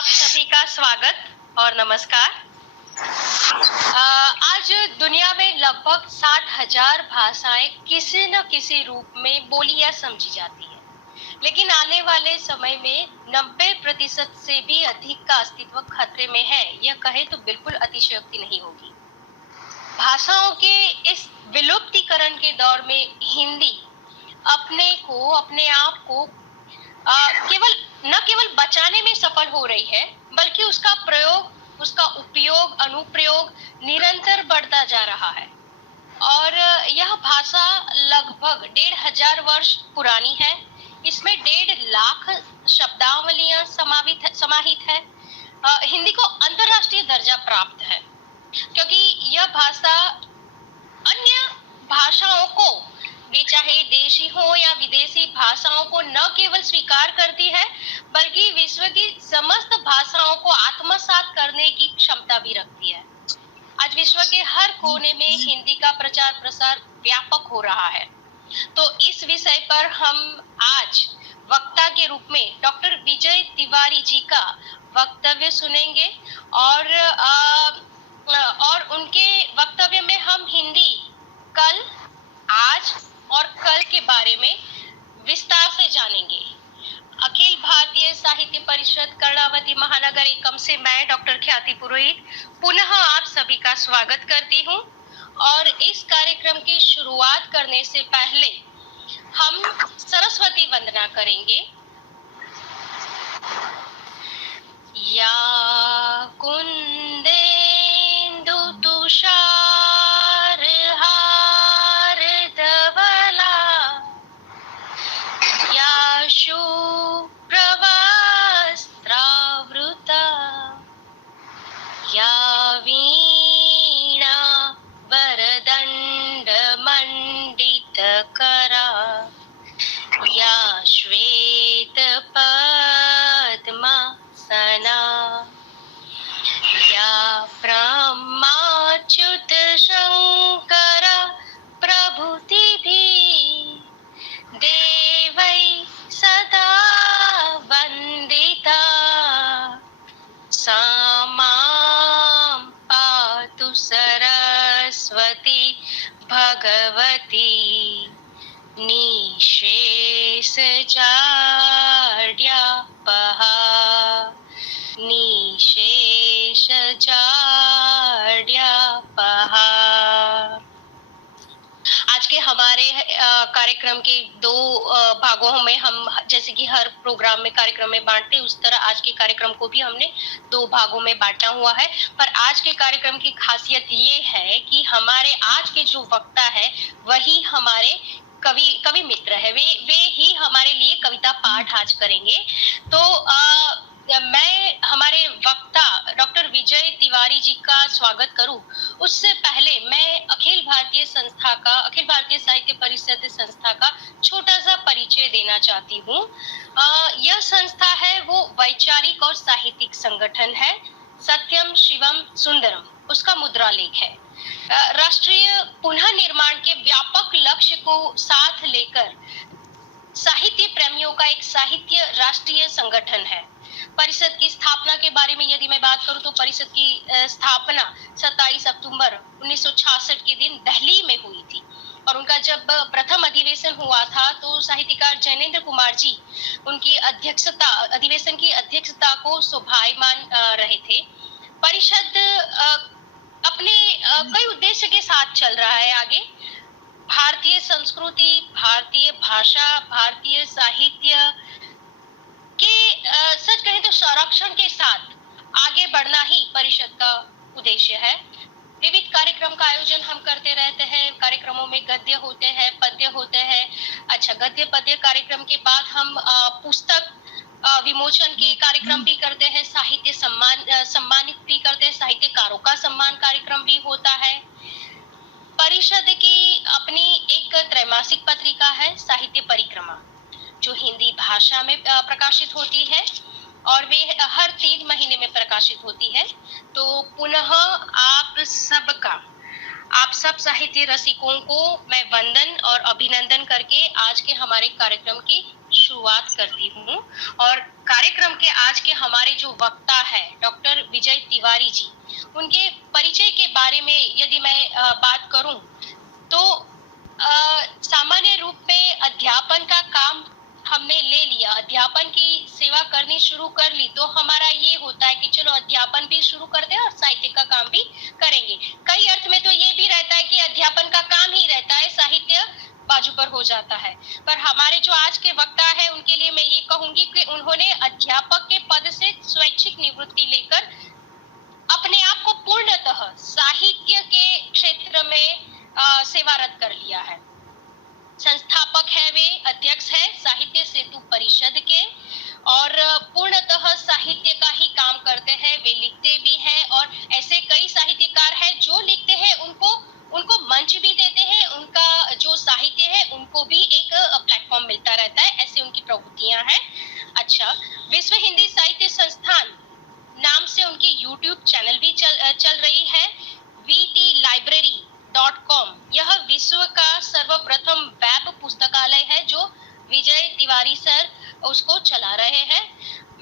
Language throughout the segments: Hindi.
आप सभी का स्वागत और नमस्कार। आज दुनिया में लगभग 60,000 भाषाएं किसी न किसी रूप में बोली या समझी जाती है, लेकिन आने वाले समय में 90% से भी अधिक का अस्तित्व खतरे में है। यह कहे तो बिल्कुल अतिशयोक्ति नहीं होगी। भाषाओं के इस विलुप्तीकरण के दौर में हिंदी अपने आप को न केवल बचाने में सफल हो रही है, बल्कि उसका उपयोग, अनुप्रयोग निरंतर बढ़ता जा रहा है। और यह भाषा लगभग 1,500 वर्ष पुरानी है। इसमें 1.5 लाख शब्दावलियां समाहित है। हिंदी को अंतर्राष्ट्रीय दर्जा प्राप्त है, क्योंकि यह भाषा अन्य भाषाओं को, वे चाहे देशी हो या विदेशी भाषाओं को, न केवल स्वीकार करती है, बल्कि विश्व की समस्त भाषाओं को आत्मसात करने की क्षमता भी रखती है। आज विश्व के हर कोने में हिंदी का प्रचार प्रसार व्यापक हो रहा है। तो इस विषय पर हम आज वक्ता के रूप में डॉक्टर विजय तिवारी जी का वक्तव्य सुनेंगे और उनके वक्तव्य में हम हिंदी कल, आज और कल के बारे में विस्तार से जानेंगे। अखिल भारतीय साहित्य परिषद कर्णावती महानगर एकम से मैं डॉक्टर ख्याति पुरोहित पुनः आप सभी का स्वागत करती हूँ। और इस कार्यक्रम की शुरुआत करने से पहले हम सरस्वती वंदना करेंगे। या कुंदेन्दु तुषार हार धवला, या शुभ्रवस्त्रावृता, या वीणा वरदण्ड मण्डितकरा, या श्वेत पद्मासना, या ब्रह्माच्युत शंकर प्रभृतिभिः देवै सदा वन्दिता, सा मां पातु सरस्वती भगवती निःशेषजाड्यापहा, निःशेषजाड्यापहा। आज के हमारे कार्यक्रम के दो भागों में हम, जैसे कि हर प्रोग्राम में कार्यक्रम में बांटते, उस तरह आज के कार्यक्रम को भी हमने 2 भागों में बांटा हुआ है। पर आज के कार्यक्रम की खासियत ये है कि हमारे आज के जो वक्ता है वही हमारे कवि मित्र है। वे ही हमारे लिए कविता पाठ आज करेंगे। तो मैं हमारे वक्ता डॉक्टर विजय तिवारी जी का स्वागत करूं, उससे पहले मैं अखिल भारतीय साहित्य परिषद संस्था का छोटा सा परिचय देना चाहती हूँ। यह संस्था है वो वैचारिक और साहित्यिक संगठन है। सत्यम शिवम सुंदरम उसका मुद्रा लेख है। राष्ट्रीय पुनः निर्माण के व्यापक लक्ष्य को साथ लेकर साहित्य प्रेमियों का एक साहित्य राष्ट्रीय संगठन है। परिषद की स्थापना के बारे में यदि मैं बात करूं तो परिषद की स्थापना 27 अक्टूबर 1966 के दिन दिल्ली में हुई थी। और उनका जब प्रथम अधिवेशन हुआ था तो साहित्यकार जैनेन्द्र कुमार जी उनकी अधिवेशन की अध्यक्षता को शोभायमान रहे थे। परिषद अपने कई उद्देश्य के साथ चल रहा है आगे। भारतीय संस्कृति, भारतीय भाषा, भारतीय साहित्य के सच कहें तो संरक्षण के साथ आगे बढ़ना ही परिषद का उद्देश्य है। विविध कार्यक्रम का आयोजन हम करते रहते हैं। कार्यक्रमों में गद्य होते हैं, पद्य होते हैं। अच्छा, गद्य पद्य कार्यक्रम के बाद हम पुस्तक विमोचन के कार्यक्रम भी करते हैं, साहित्य सम्मानित भी करते हैं, साहित्यकारों का सम्मान कार्यक्रम भी होता है। परिषद की अपनी एक त्रैमासिक पत्रिका है साहित्य परिक्रमा, जो हिंदी भाषा में प्रकाशित होती है और वे हर 3 महीने में प्रकाशित होती है। तो पुनः आप सब साहित्य रसिकों को मैं वंदन और अभिनंदन करके आज के हमारे कार्यक्रम की शुरुआत करती हूँ। और कार्यक्रम के आज के हमारे जो वक्ता है डॉक्टर विजय तिवारी जी, उनके परिचय के बारे में यदि मैं बात करूं तो सामान्य रूप में अध्यापन का काम हमने ले लिया, अध्यापन की सेवा करनी शुरू कर ली, तो हमारा ये होता है कि चलो अध्यापन भी शुरू कर दे और साहित्य का काम भी करेंगे। कई अर्थ में तो ये भी रहता है कि अध्यापन का काम ही रहता है, साहित्य बाजू पर हो जाता है। पर हमारे जो आज के वक्ता है उनके लिए मैं ये कहूंगी कि उन्होंने अध्यापक के पद से स्वैच्छिक निवृत्ति लेकर अपने आप को पूर्णतः साहित्य के क्षेत्र में सेवारत कर लिया है। संस्थापक है वे, अध्यक्ष है साहित्य सेतु परिषद के, और पूर्णतः साहित्य का ही काम करते हैं। वे लिखते भी हैं और ऐसे कई साहित्यकार हैं जो लिखते हैं उनको मंच भी देते हैं, उनका जो साहित्य है उनको भी एक प्लेटफॉर्म मिलता रहता है, ऐसे उनकी प्रवृत्तियां हैं। अच्छा, विश्व हिंदी साहित्य संस्थान नाम से उनकी यूट्यूब चैनल भी चल रही है, vtlibrary.com। यह विश्व का सर्वप्रथम वेब पुस्तकालय है जो विजय तिवारी सर उसको चला रहे हैं।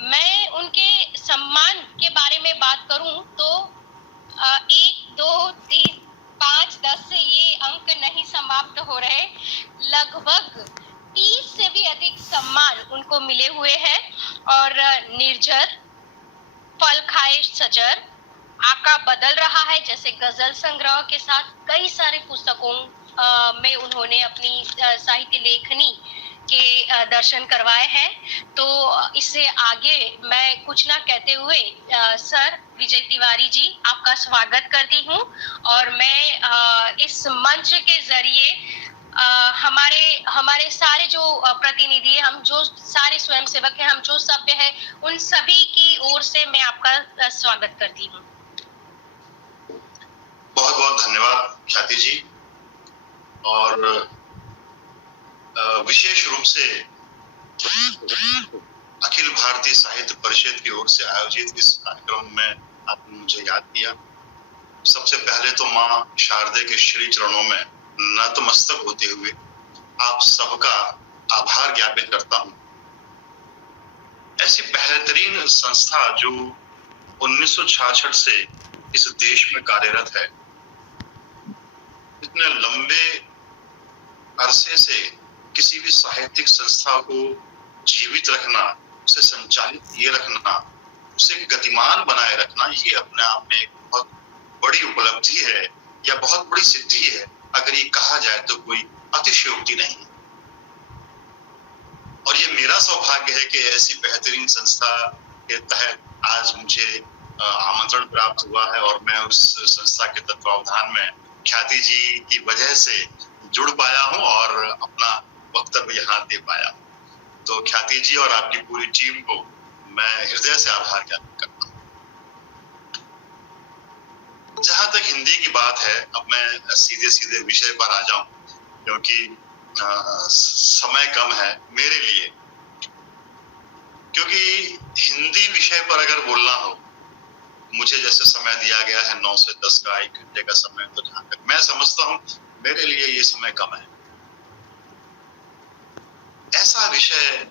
मैं उनके सम्मान के बारे में बात करूं तो 1, 2, 3, 5, 10 से ये अंक नहीं समाप्त हो रहे, लगभग 30 से भी अधिक सम्मान उनको मिले हुए हैं। और निर्जर, फल खाए सजर, आका बदल रहा है जैसे गजल संग्रह के साथ कई सारे पुस्तकों में उन्होंने अपनी साहित्य लेखनी के दर्शन करवाए हैं। तो इससे आगे मैं कुछ ना कहते हुए सर विजय तिवारी जी आपका स्वागत करती हूँ, और मैं इस मंच के जरिए हमारे सारे जो प्रतिनिधि, हम जो सारे स्वयंसेवक हैं, हम जो सभ्य हैं, उन सभी की ओर से मैं आपका स्वागत करती हूँ। बहुत बहुत धन्यवाद ख्याति जी। और विशेष रूप से अखिल भारतीय साहित्य परिषद की ओर से आयोजित इस कार्यक्रम में आपने मुझे याद किया। सबसे पहले तो मां शारदे के श्री चरणों में नतमस्तक होते हुए आप सबका आभार ज्ञापित करता हूं। ऐसी बेहतरीन संस्था जो 1966 से इस देश में कार्यरत है, इतने लंबे अरसे से किसी भी साहित्यिक संस्था को जीवित रखना, उसे संचालित किए रखना, उसे गतिमान बनाए रखना, ये अपने आप में एक बहुत बड़ी उपलब्धि है या बहुत बड़ी सिद्धि है। अगर ये कहा जाए तो कोई अतिशयोक्ति नहीं। और ये मेरा सौभाग्य है कि ऐसी बेहतरीन संस्था के तहत आज मुझे आमंत्रण प्राप्त हुआ है और मैं उस संस्था के तत्वावधान में ख्याति जी की वजह से जुड़ पाया हूं और अपना वक्तव्य यहाँ दे पाया हूं। तो ख्याति जी और आपकी पूरी टीम को मैं हृदय से आभार ज्ञापित करता हूं। जहां तक हिंदी की बात है, अब मैं सीधे विषय पर आ जाऊं, क्योंकि समय कम है मेरे लिए। क्योंकि हिंदी विषय पर अगर बोलना हो, मुझे जैसे समय दिया गया है 9 से 10 का 1 घंटे का समय, तो जहां तक मैं समझता हूं मेरे लिए ये समय कम है। ऐसा विषय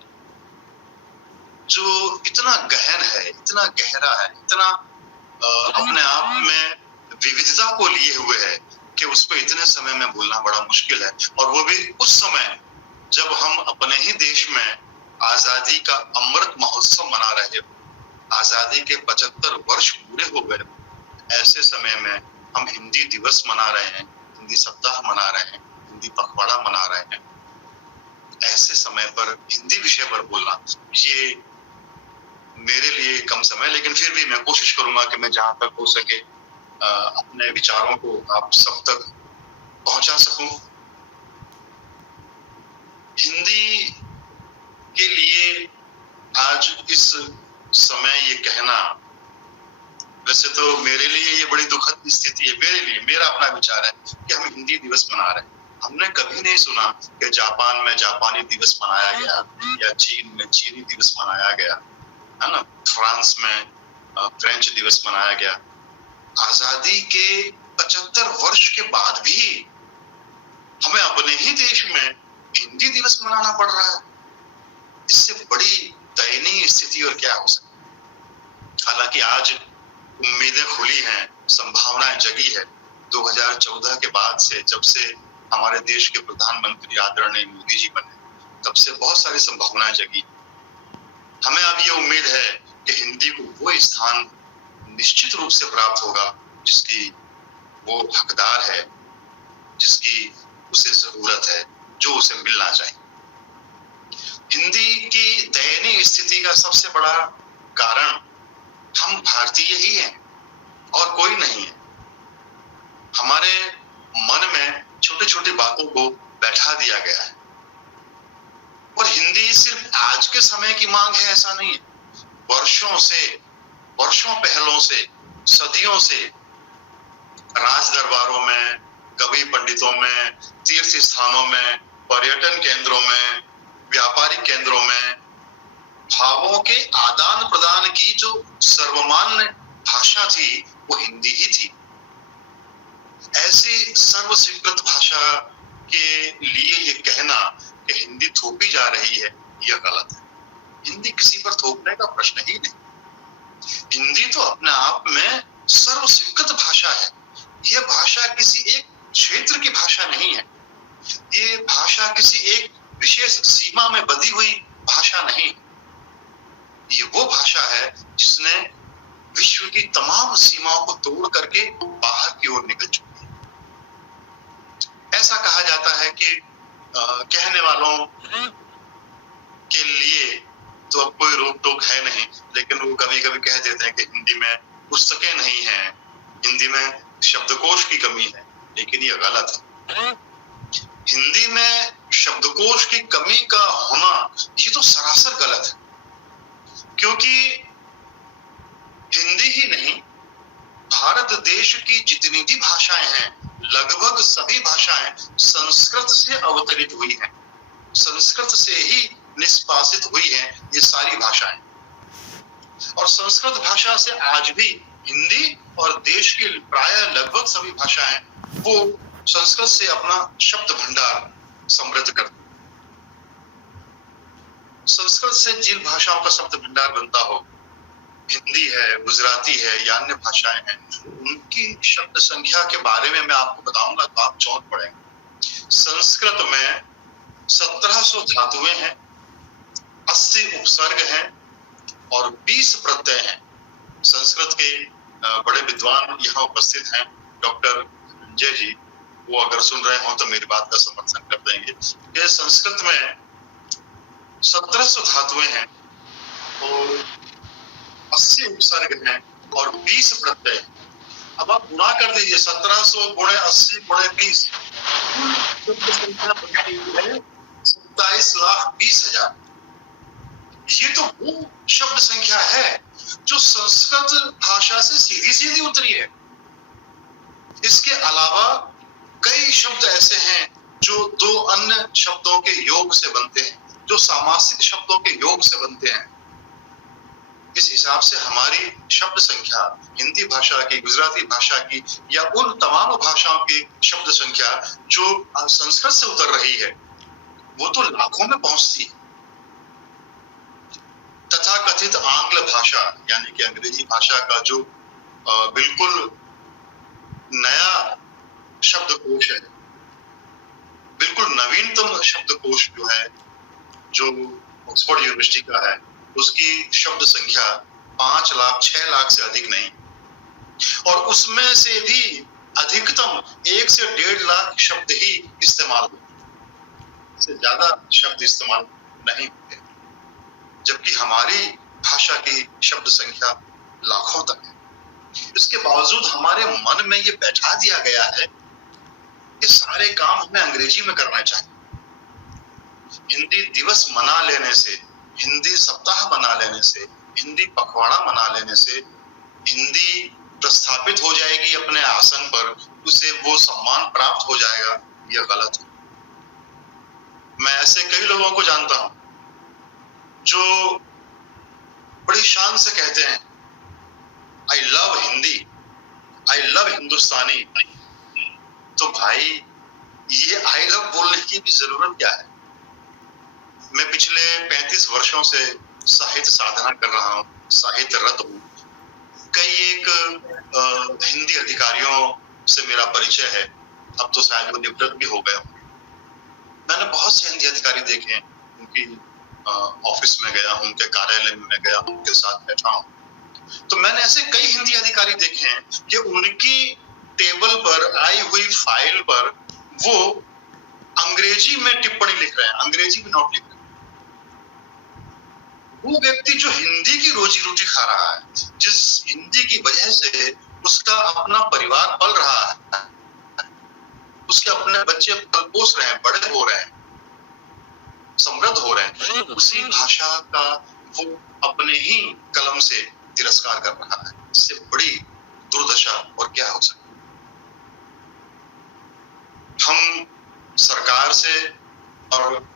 जो इतना गहन है, इतना गहरा है, इतना अपने आप में विविधता को लिए हुए है कि उस पर इतने समय में बोलना बड़ा मुश्किल है। और वो भी उस समय जब हम अपने ही देश में आजादी का अमृत महोत्सव मना रहे हो, आजादी के 75 वर्ष पूरे हो गए। ऐसे समय में हम हिंदी दिवस मना रहे हैं, हिंदी सप्ताह मना रहे हैं, हिंदी पखवाड़ा मना रहे हैं। ऐसे समय पर हिंदी विषय पर बोलना ये मेरे लिए कम समय, लेकिन फिर भी मैं कोशिश करूंगा कि मैं जहां तक हो सके अपने विचारों को आप सब तक पहुंचा सकूं। हिंदी के लिए आज इस समय ये कहना, वैसे तो मेरे लिए ये बड़ी दुखद स्थिति है। मेरे लिए, मेरा अपना विचार है कि हम हिंदी दिवस मना रहे हैं। हमने कभी नहीं सुना कि जापान में जापानी दिवस मनाया गया या चीन में चीनी दिवस मनाया गया, है ना, फ्रांस में फ्रेंच दिवस मनाया गया। आजादी के 75 वर्ष के बाद भी हमें अपने ही देश में हिंदी दिवस मनाना पड़ रहा है। इससे बड़ी दयनीय स्थिति और क्या हो सकती। हालांकि आज उम्मीदें खुली हैं, संभावनाएं जगी है। 2014 के बाद से, जब से हमारे देश के प्रधानमंत्री आदरणीय मोदी जी बने, तब से बहुत सारी संभावनाएं जगी। हमें अब ये उम्मीद है कि हिंदी को वो स्थान निश्चित रूप से प्राप्त होगा जिसकी वो हकदार है, जिसकी उसे जरूरत है, जो उसे मिलना चाहिए। हिंदी की दयनीय स्थिति का सबसे बड़ा कारण हम भारतीय ही हैं और कोई नहीं है। हमारे मन में छोटी छोटी बातों को बैठा दिया गया है। और हिंदी सिर्फ आज के समय की मांग है ऐसा नहीं है। वर्षों पहलों से, सदियों से राज दरबारों में, कवि पंडितों में, तीर्थ स्थानों में, पर्यटन केंद्रों में, व्यापारिक केंद्रों में भावों के आदान प्रदान की जो सर्वमान्य भाषा थी वो हिंदी ही थी। ऐसी सर्वस्वीकृत भाषा के लिए ये कहना कि हिंदी थोपी जा रही है, यह गलत है। हिंदी किसी पर थोपने का प्रश्न ही नहीं। हिंदी तो अपने आप में सर्वस्वीकृत भाषा है। यह भाषा किसी एक क्षेत्र की भाषा नहीं है। ये भाषा किसी एक विशेष सीमा में बंधी हुई भाषा नहीं। ये वो भाषा है जिसने विश्व की तमाम सीमाओं को तोड़ करके बाहर की ओर निकल चुकी है। ऐसा कहा जाता है कि कहने वालों के लिए तो अब कोई रोक टोक है नहीं, लेकिन वो कभी कभी कह देते हैं कि हिंदी में पुस्तकें नहीं हैं, हिंदी में शब्दकोश की कमी है, लेकिन ये गलत है। हिंदी में शब्दकोश की कमी का होना ये तो सरासर गलत है, क्योंकि हिंदी ही नहीं, भारत देश की जितनी भी भाषाएं हैं, लगभग सभी भाषाएं संस्कृत से अवतरित हुई हैं, संस्कृत से ही निष्पासित हुई हैं ये सारी भाषाएं। और संस्कृत भाषा से आज भी हिंदी और देश की प्राय लगभग सभी भाषाएं वो संस्कृत से अपना शब्द भंडार समृद्ध करती। संस्कृत से जिन भाषाओं का शब्द भंडार बनता हो, हिंदी है, गुजराती है या अन्य भाषाएं हैं, उनकी शब्द संख्या के बारे में मैं आपको बताऊंगा तो आप चौंक पड़ेंगे। संस्कृत में 1700 धातुएं हैं, 80 उपसर्ग हैं और 20 प्रत्यय हैं। संस्कृत के बड़े विद्वान यहाँ उपस्थित हैं, डॉक्टर धनंजय जी, वो अगर सुन रहे हो तो मेरी बात का समर्थन कर देंगे कि संस्कृत में 1700 धातुएं हैं और 80 उपसर्ग हैं और 20 प्रत्यय। अब आप गुणा कर दीजिए, 1700 गुणे 80 गुणे 20, कुल संख्या बनती है 27,20,000। ये तो वो शब्द संख्या है जो संस्कृत भाषा से सीधी सीधी उतरी है। इसके अलावा कई शब्द ऐसे हैं जो दो अन्य शब्दों के योग से बनते हैं, जो सामासिक शब्दों के योग से बनते हैं। इस हिसाब से हमारी शब्द संख्या हिंदी भाषा की, गुजराती भाषा की या उन तमाम भाषाओं की शब्द संख्या जो संस्कृत से उतर रही है वो तो लाखों में पहुंचती है। तथाकथित आंग्ल भाषा यानी कि अंग्रेजी भाषा का जो बिल्कुल नया शब्दकोश है, बिल्कुल नवीनतम शब्दकोश जो है, जो ऑक्सफोर्ड यूनिवर्सिटी का है, उसकी शब्द संख्या 5 लाख 6 लाख से अधिक नहीं, और उसमें से भी अधिकतम 1 से 1.5 लाख शब्द ही इस्तेमाल होते हैं, इससे ज्यादा शब्द इस्तेमाल नहीं होते। जबकि हमारी भाषा की शब्द संख्या लाखों तक है। इसके बावजूद हमारे मन में ये बैठा दिया गया है कि सारे काम हमें अंग्रेजी में करना चाहिए। हिंदी दिवस मना लेने से, हिंदी सप्ताह मना लेने से, हिंदी पखवाड़ा मना लेने से हिंदी प्रस्थापित हो जाएगी अपने आसन पर, उसे वो सम्मान प्राप्त हो जाएगा, यह गलत है। मैं ऐसे कई लोगों को जानता हूं जो बड़ी शान से कहते हैं I love Hindi, I love Hindustani. तो भाई ये आई लव बोलने की भी जरूरत क्या है? मैं पिछले 35 वर्षों से साहित्य साधना कर रहा हूँ, साहित्य रत हूँ। कई एक हिंदी अधिकारियों से मेरा परिचय है, अब तो शायद वो निवृत्त भी हो गए होंगे। मैंने बहुत से हिंदी अधिकारी देखे हैं, उनकी ऑफिस में गया हूँ, उनके कार्यालय में गया हूँ, उनके साथ बैठा हूँ। तो मैंने ऐसे कई हिंदी अधिकारी देखे हैं कि उनकी टेबल पर आई हुई फाइल पर वो अंग्रेजी में टिप्पणी लिख रहे हैं, अंग्रेजी में नोट लिख रहे हैं। वो व्यक्ति जो हिंदी की रोजी रोटी खा रहा है, जिस हिंदी की वजह से उसका अपना परिवार पल रहा है, उसके अपने बच्चे पोस रहे हैं, बड़े हो रहे हैं, समृद्ध हो रहे हैं, उसी भाषा का वो अपने ही कलम से तिरस्कार कर रहा है। इससे बड़ी दुर्दशा और क्या हो सकती है। हम सरकार से और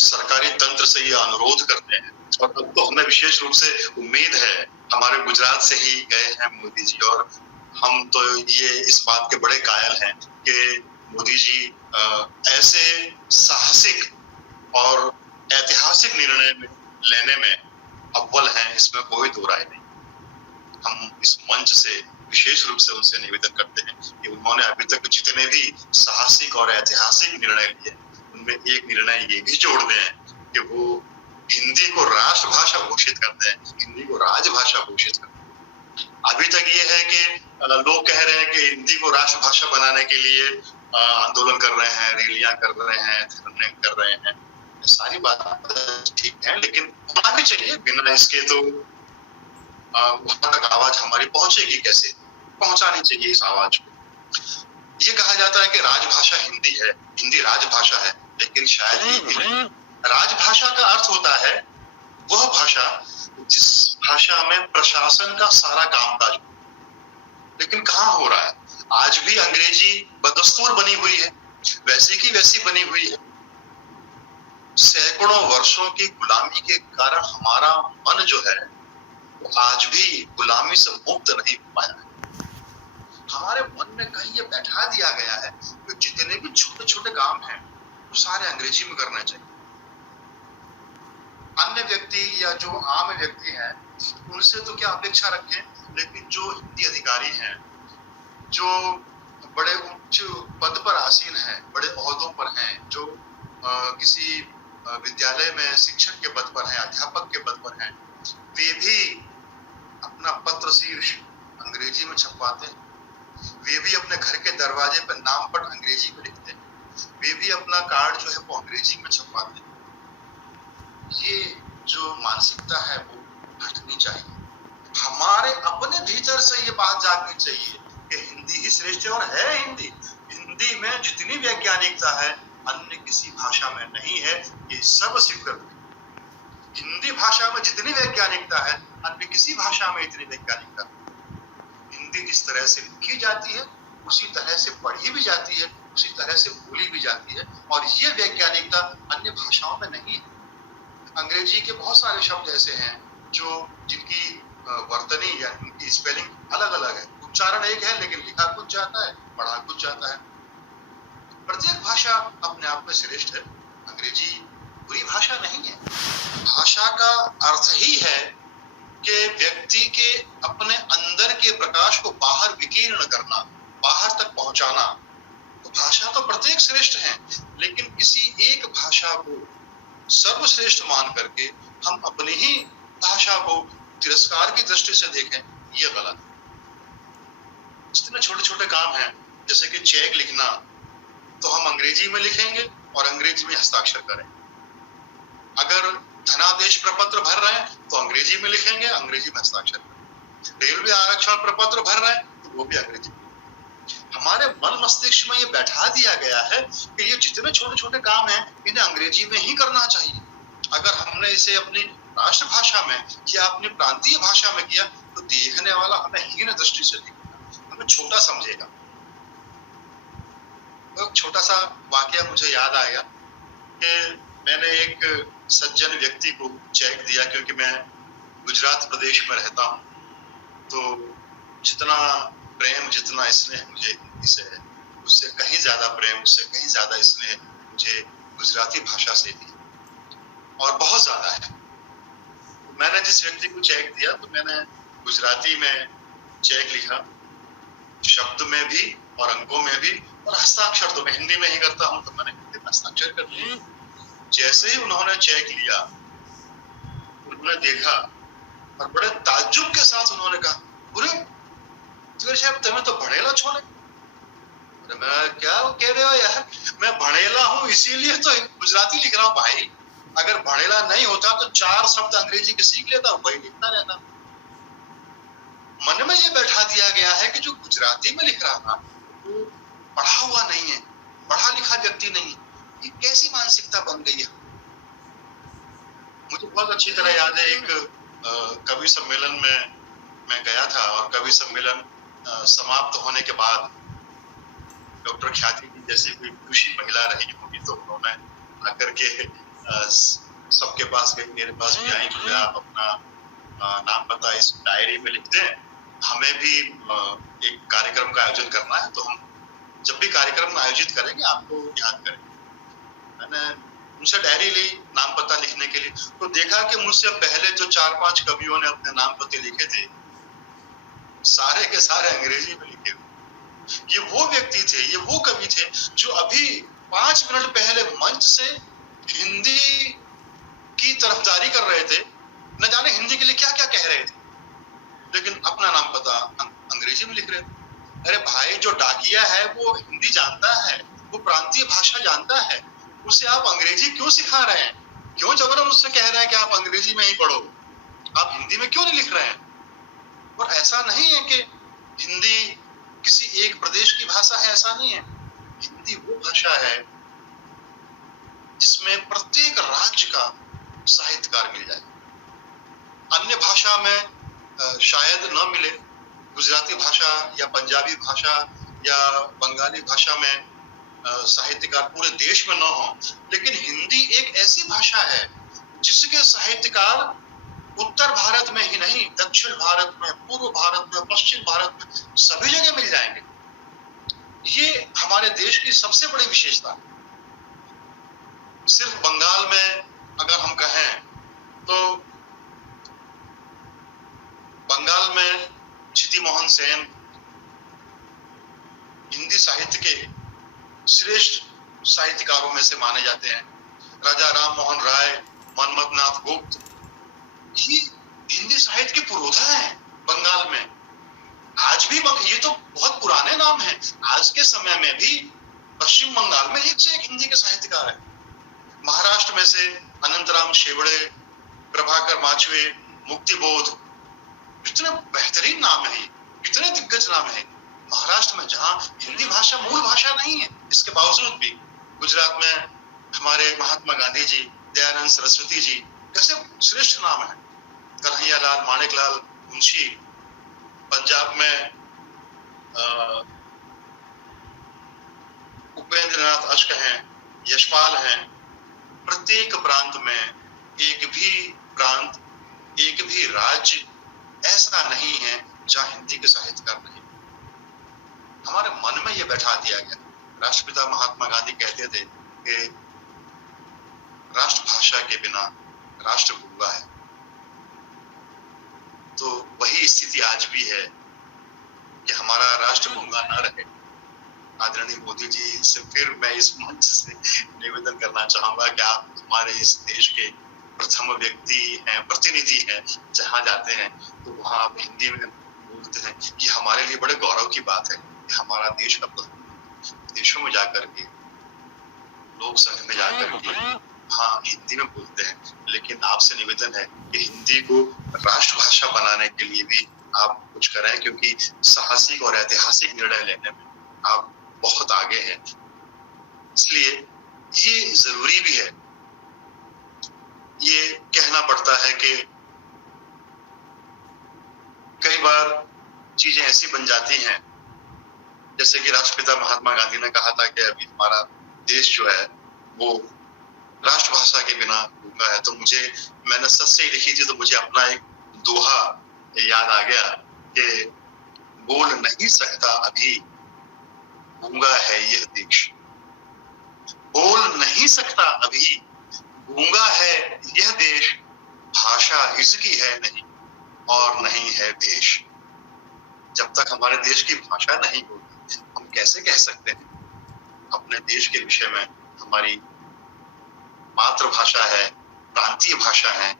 सरकारी तंत्र से ये अनुरोध करते हैं, और अब तो हमें विशेष रूप से उम्मीद है, हमारे गुजरात से ही गए हैं मोदी जी, और हम तो ये इस बात के बड़े कायल हैं कि मोदी जी ऐसे साहसिक और ऐतिहासिक निर्णय लेने में अव्वल हैं, इसमें कोई दो राय नहीं। हम इस मंच से विशेष रूप से उनसे निवेदन करते हैं कि उन्होंने अभी तक जितने भी साहसिक और ऐतिहासिक निर्णय लिए, उनमें एक निर्णय ये भी जोड़ दें कि वो हिंदी को राष्ट्रभाषा घोषित कर दें, हिंदी को राजभाषा घोषित कर दें। अभी तक ये है कि लोग कह रहे हैं कि हिंदी को राष्ट्रभाषा बनाने के लिए आंदोलन कर रहे हैं, रैलियां कर रहे हैं, धरने कर रहे हैं। सारी बात ठीक है, लेकिन होना भी चाहिए। बिना इसके तो वहां तक आवाज हमारी पहुंचेगी कैसे? पहुंचानी चाहिए इस आवाज को। ये कहा जाता है कि राजभाषा हिंदी है, हिंदी राजभाषा है, लेकिन शायद ये भी नहीं। राजभाषा का अर्थ होता है वह भाषा जिस भाषा में प्रशासन का सारा कामकाज, लेकिन कहाँ हो रहा है? आज भी अंग्रेजी बदस्तूर बनी हुई है, वैसी की वैसी बनी हुई है। सैकड़ों वर्षों की गुलामी के कारण हमारा मन जो है वो आज भी गुलामी से मुक्त नहीं पाया है। हमारे मन में कहीं ये बैठा दिया गया है कि जितने भी छोटे छोटे काम हैं वो सारे अंग्रेजी में करने चाहिए। अन्य व्यक्ति या जो आम व्यक्ति हैं उनसे तो क्या अपेक्षा रखें, लेकिन जो हिंदी अधिकारी हैं, जो बड़े उच्च पद पर आसीन हैं, बड़े ओहदों पर हैं, जो किसी विद्यालय में शिक्षक के पद पर हैं, अध्यापक के पद पर हैं, वे भी अपना पत्र शीर्ष अंग्रेजी में छपवाते हैं। वे भी अपने घर के दरवाजे पर नाम पट अंग्रेजी में लिखते हैं। वे भी अपना कार्ड जो है वो अंग्रेजी में छपवाते हैं। ये जो मानसिकता है वो हटनी चाहिए। हमारे अपने भीतर से ये बात जागनी चाहिए कि हिंदी ही श्रेष्ठ है, और है हिंदी। हिंदी में जितनी वैज्ञानिकता है अन्य किसी भाषा में नहीं है, ये सब स्वीकृत है। हिंदी भाषा में जितनी वैज्ञानिकता है अन्य किसी भाषा में इतनी वैज्ञानिकता है। हिंदी जिस तरह से लिखी जाती है उसी तरह से पढ़ी भी जाती है, उसी तरह से बोली भी जाती है, और ये वैज्ञानिकता अन्य भाषाओं में नहीं है। अंग्रेजी के बहुत सारे शब्द ऐसे हैं जिनकी वर्तनी या उनकी स्पेलिंग अलग अलग है, उच्चारण एक है लेकिन लिखा कुछ जाता है, पढ़ा कुछ जाता है। प्रत्येक भाषा अपने आप में श्रेष्ठ है, अंग्रेजी बुरी भाषा नहीं है। भाषा का अर्थ ही है कि व्यक्ति के अपने अंदर के प्रकाश को बाहर विकीर्ण करना, बाहर तक पहुंचाना। तो भाषा तो प्रत्येक श्रेष्ठ है, लेकिन किसी एक भाषा को सर्वश्रेष्ठ मान करके हम अपनी ही भाषा को तिरस्कार की दृष्टि से देखें, ये गलत है। जितने छोटे छोटे काम हैं, जैसे कि चेक लिखना, तो हम अंग्रेजी में लिखेंगे और अंग्रेजी में हस्ताक्षर करें। अगर धनादेश प्रपत्र भर रहे हैं तो अंग्रेजी में लिखेंगे, अंग्रेजी में हस्ताक्षर करें। रेलवे आरक्षण प्रपत्र भर रहे हैं तो वो भी अंग्रेजी में। हमारे मन मस्तिष्क में ये बैठा दिया गया है कि ये जितने छोटे छोटे काम हैं इन्हें अंग्रेजी में ही करना चाहिए। अगर हमने इसे अपनी राष्ट्रभाषा में या अपनी प्रांतीय भाषा में किया तो देखने वाला हमें हीन दृष्टि से देखेगा, हमें छोटा समझेगा। एक छोटा सा वाकया मुझे याद आया कि मैंने एक सज्जन व्यक्ति को चेक दिया, क्योंकि मैं गुजरात प्रदेश में रहता हूँ, तो जितना प्रेम, जितना स्नेह मुझे हिंदी से है, उससे कहीं ज्यादा प्रेम, उससे कहीं ज्यादा स्नेह मुझे गुजराती भाषा से थी। और बहुत ज्यादा है। मैंने जिस व्यक्ति को चेक दिया तो मैंने गुजराती में चेक लिखा, शब्द में भी और अंकों में भी, और हस्ताक्षर तो मैं हिंदी में ही करता हूँ तो मैंने हिंदी में हस्ताक्षर कर लिए। जैसे ही उन्होंने चेक लिया, उन्होंने देखा और बड़े ताज्जुब के साथ उन्होंने कहा, अरे साहब तुम्हें तो भणेला छोड़े। मैं क्या कह रहे हो यार, मैं भणेला हूँ इसीलिए तो गुजराती लिख रहा हूँ भाई। अगर भणेला नहीं होता तो 4 शब्द अंग्रेजी के सीख लेता, वही लिखता रहता। मन में ये बैठा दिया गया है कि जो गुजराती में लिख रहा था वो पढ़ा हुआ नहीं है, पढ़ा लिखा व्यक्ति नहीं है। ये कैसी मानसिकता बन गई है। मुझे बहुत अच्छी तरह याद है, एक कवि सम्मेलन में मैं गया था और कवि सम्मेलन समाप्त होने के बाद डॉक्टर ख्याति जी जैसी कोई खुशी महिला रही होगी तो उन्होंने आकर के सबके पास गई, मेरे पास भी आई कि आप अपना नाम पता इस डायरी में लिख दें, हमें भी एक कार्यक्रम का आयोजन करना है, तो हम जब भी कार्यक्रम आयोजित करेंगे आपको याद करेंगे। मैंने उनसे डायरी ली नाम पता लिखने के लिए, तो देखा कि मुझसे पहले जो 4-5 कवियों ने अपने नाम पते लिखे थे सारे के सारे अंग्रेजी में लिखे हुए। ये वो व्यक्ति थे, ये वो कवि थे जो अभी 5 मिनट पहले मंच से हिंदी की तरफदारी कर रहे थे, न जाने हिंदी के लिए क्या क्या कह रहे थे, लेकिन अपना नाम पता अंग्रेजी में लिख रहे थे। अरे भाई, जो डाकिया है वो हिंदी जानता है, वो प्रांतीय भाषा जानता है, उसे आप अंग्रेजी क्यों सिखा रहे हैं? क्यों जबरन उससे कह रहे हैं कि आप अंग्रेजी में ही पढ़ो, आप हिंदी में क्यों नहीं लिख रहे हैं? और ऐसा नहीं है कि हिंदी किसी एक प्रदेश की भाषा है, ऐसा नहीं है। हिंदी वो भाषा है जिसमें प्रत्येक राज्य का साहित्यकार मिल जाए। अन्य भाषा में शायद न मिले, गुजराती भाषा या पंजाबी भाषा या बंगाली भाषा में साहित्यकार पूरे देश में न हो, लेकिन हिंदी एक ऐसी भाषा है जिसके साहित्यकार उत्तर भारत में ही नहीं, दक्षिण भारत में, पूर्व भारत में, पश्चिम भारत में, सभी जगह मिल जाएंगे। ये हमारे देश की सबसे बड़ी विशेषता है। सिर्फ बंगाल में अगर हम कहें तो बंगाल में क्षिति मोहन सेन हिंदी साहित्य के श्रेष्ठ साहित्यकारों में से माने जाते हैं। राजा राम मोहन राय, मनमथ नाथ गुप्त, ये हिंदी साहित्य के पुरोधा हैं बंगाल में। आज भी ये तो बहुत पुराने नाम हैं, आज के समय में भी पश्चिम बंगाल में एक से एक हिंदी के साहित्यकार हैं। महाराष्ट्र में से अनंतराम शेवड़े, प्रभाकर माचवे, मुक्तिबोध, कितने बेहतरीन नाम है, कितने दिग्गज नाम है। महाराष्ट्र में जहां हिंदी भाषा मूल भाषा नहीं है, इसके बावजूद भी गुजरात में हमारे महात्मा गांधी जी, दयानंद सरस्वती जी कैसे श्रेष्ठ नाम है। कन्हैयालाल, माणिकलाल मुंशी, पंजाब में उपेंद्रनाथ अश्क हैं, यशपाल हैं। प्रत्येक प्रांत में एक भी प्रांत, एक भी राज्य ऐसा नहीं है जहां हिंदी के साहित्यकार नहीं। हमारे मन में यह बैठा दिया गया। राष्ट्रपिता महात्मा गांधी कहते थे कि राष्ट्रभाषा के बिना राष्ट्र भूखा है। तो वही स्थिति आज भी है कि हमारा राष्ट्र भूखा न रहे। आदरणीय मोदी जी से फिर मैं इस मंच से निवेदन करना चाहूंगा कि आप हमारे इस देश के प्रथम व्यक्ति हैं, प्रतिनिधि हैं। जहां जाते हैं तो वहां आप हिंदी में बोलते हैं। ये हमारे लिए बड़े गौरव की बात है कि हमारा देश का विदेशों में जाकर के, लोक संघ में जाकर के हाँ हिंदी में बोलते हैं। लेकिन आपसे निवेदन है कि हिंदी को राष्ट्रभाषा बनाने के लिए भी आप कुछ करें, क्योंकि साहसिक और ऐतिहासिक निर्णय लेने में आप बहुत आगे हैं। इसलिए ये जरूरी भी है। ये कहना पड़ता है कि कई बार चीजें ऐसी बन जाती हैं, जैसे कि राष्ट्रपिता महात्मा गांधी ने कहा था कि अभी हमारा देश जो है वो राष्ट्रभाषा के बिना भूखा है। तो मैंने सच से ही लिखी थी तो मुझे अपना एक दोहा याद आ गया कि बोल नहीं सकता अभी, गूंगा है यह देश। बोल नहीं सकता अभी, गूंगा है यह देश, भाषा इसकी है नहीं और नहीं है देश। जब तक हमारे देश की भाषा नहीं होगी, हम कैसे कह सकते हैं अपने देश के विषय में हमारी मातृभाषा है, प्रांतीय भाषा है।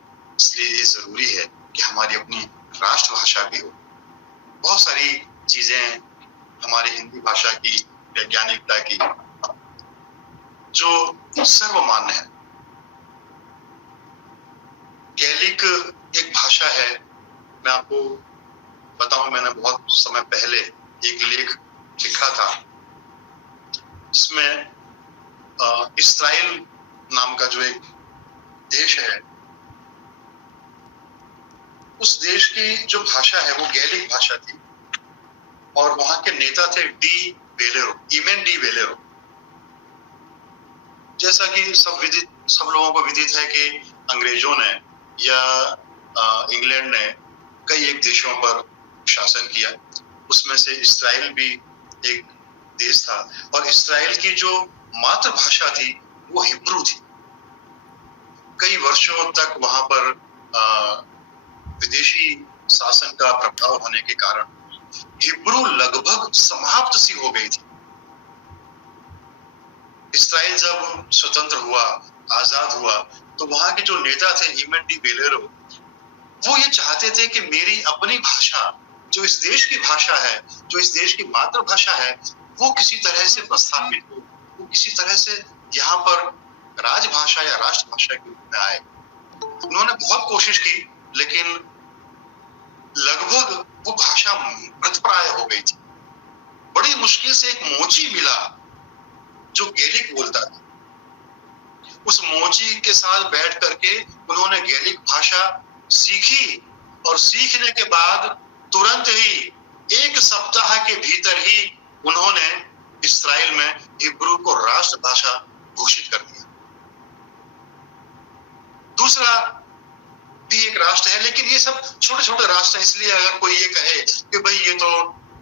इसलिए ये जरूरी है कि हमारी अपनी राष्ट्रभाषा भी हो। बहुत सारी चीजें हमारी हिंदी भाषा की, वैज्ञानिकता की, जो सर्वमान्य है। गैलिक एक भाषा है। मैं आपको बताऊं, मैंने बहुत समय पहले एक लेख लिखा था जिसमें इस्राइल नाम का जो एक देश है, उस देश की जो भाषा है वो गैलिक भाषा थी और वहां के नेता थे ईमेन डी वेलेरो। जैसा कि सब लोगों को विदित है कि अंग्रेजों ने या इंग्लैंड ने कई एक देशों पर शासन किया, उसमें से इस्राइल भी एक देश था और इस्राइल की जो मातृभाषा थी वो हिब्रू थी। कई वर्षों तक वहां पर विदेशी शासन का प्रभाव होने के कारण हिब्रू लगभग समाप्त सी हो गई थी। इस्राइल जब स्वतंत्र हुआ, आजाद हुआ, तो वहां के जो नेता थे ईमेन डी वेलेरो, वो ये चाहते थे कि मेरी अपनी भाषा, जो इस देश की भाषा है, जो इस देश की मातृभाषा है, वो किसी तरह से प्रस्थापित हो, वो किसी तरह से यहाँ पर राजभाषा या राष्ट्रभाषा के रूप में आए। उन्होंने बहुत कोशिश की, लेकिन लगभग वो भाषा मृतप्राय हो गई थी। बड़ी मुश्किल से एक मोची मिला जो गैलिक बोलता था। उस मोची के साथ बैठ करके उन्होंने गैलिक भाषा सीखी और सीखने के बाद तुरंत ही 1 सप्ताह के भीतर ही उन्होंने इस्राइल में हिब्रू को राष्ट्रभाषा घोषित कर दिया। दूसरा भी एक राष्ट्र है, लेकिन ये सब छोटे छोटे राष्ट्र हैं। इसलिए अगर कोई ये कहे कि भाई ये तो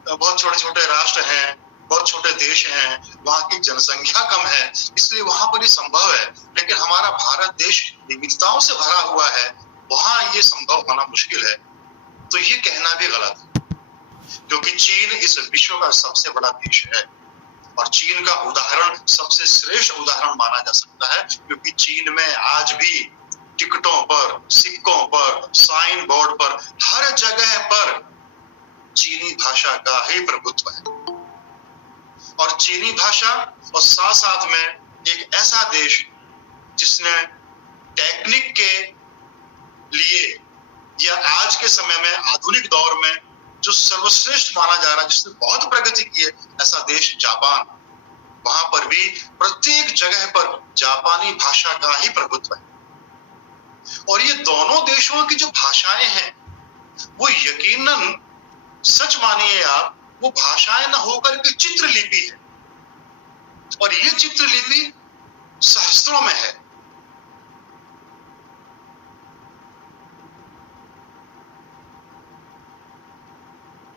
बहुत छोटे छोटे राष्ट्र हैं, बहुत छोटे देश हैं, वहां की जनसंख्या कम है, इसलिए वहां पर ये संभव है, लेकिन हमारा भारत देश विविधताओं से भरा हुआ है, वहां ये संभव होना मुश्किल है, तो ये कहना भी गलत है। क्योंकि चीन इस विश्व का सबसे बड़ा देश है और चीन का उदाहरण सबसे श्रेष्ठ उदाहरण माना जा सकता है, क्योंकि चीन में आज भी टिकटों पर, सिक्कों पर, साइन बोर्ड पर, हर जगह पर चीनी भाषा का ही प्रभुत्व है। और चीनी भाषा और साथ साथ में एक ऐसा देश जिसने टेक्निक के लिए या आज के समय में आधुनिक दौर में जो सर्वश्रेष्ठ माना जा रहा है, जिसने बहुत प्रगति की है, ऐसा देश जापान। वहां पर भी प्रत्येक जगह पर जापानी भाषा का ही प्रभुत्व है। और ये दोनों देशों की जो भाषाएं हैं वो यकीनन, सच मानिए आप, वो भाषाएं न होकर के चित्रलिपि है और ये चित्रलिपि सहस्त्रों में है।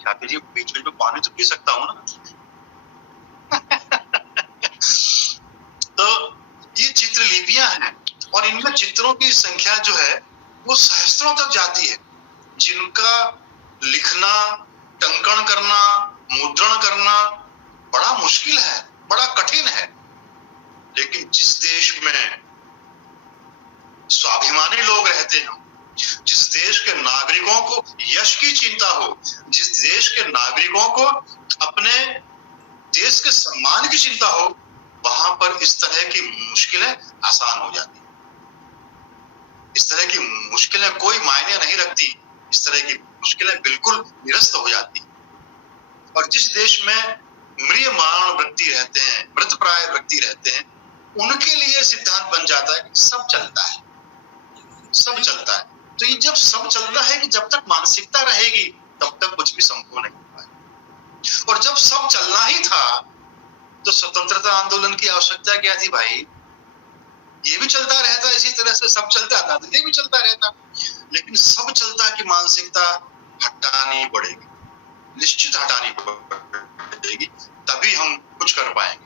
क्या जी, बीच में पानी तो पी सकता हूं ना। तो ये चित्रलिपियां हैं और इनमें चित्रों की संख्या जो है वो सहस्त्रों तक जाती है, जिनका लिखना, टंकन करना, मुद्रण करना बड़ा मुश्किल है, बड़ा कठिन है। लेकिन जिस देश में स्वाभिमानी लोग रहते हैं, जिस देश के नागरिकों को यश की चिंता हो, जिस देश के नागरिकों को अपने देश के सम्मान की चिंता हो, वहां पर इस तरह की मुश्किलें आसान हो जाती हैं। इस तरह की मुश्किलें कोई मायने नहीं रखती, इस तरह की मुश्किलें बिल्कुल निरस्त हो जाती हैं। और जिस देश में म्रियमाण व्यक्ति रहते हैं, मृतप्राय व्यक्ति रहते हैं, उनके लिए सिद्धांत बन जाता है कि सब चलता है, सब चलता है। तो ये जब सब चलता है कि जब तक मानसिकता रहेगी तब तक कुछ भी संभव नहीं होता है। और जब सब चलना ही था तो स्वतंत्रता आंदोलन की आवश्यकता क्या थी भाई? ये भी चलता रहता, इसी तरह से सब चलता था तो ये भी चलता रहता। लेकिन सब चलता की मानसिकता हटानी पड़ेगी, निश्चित हटानी पड़ेगी, तभी हम कुछ कर पाएंगे।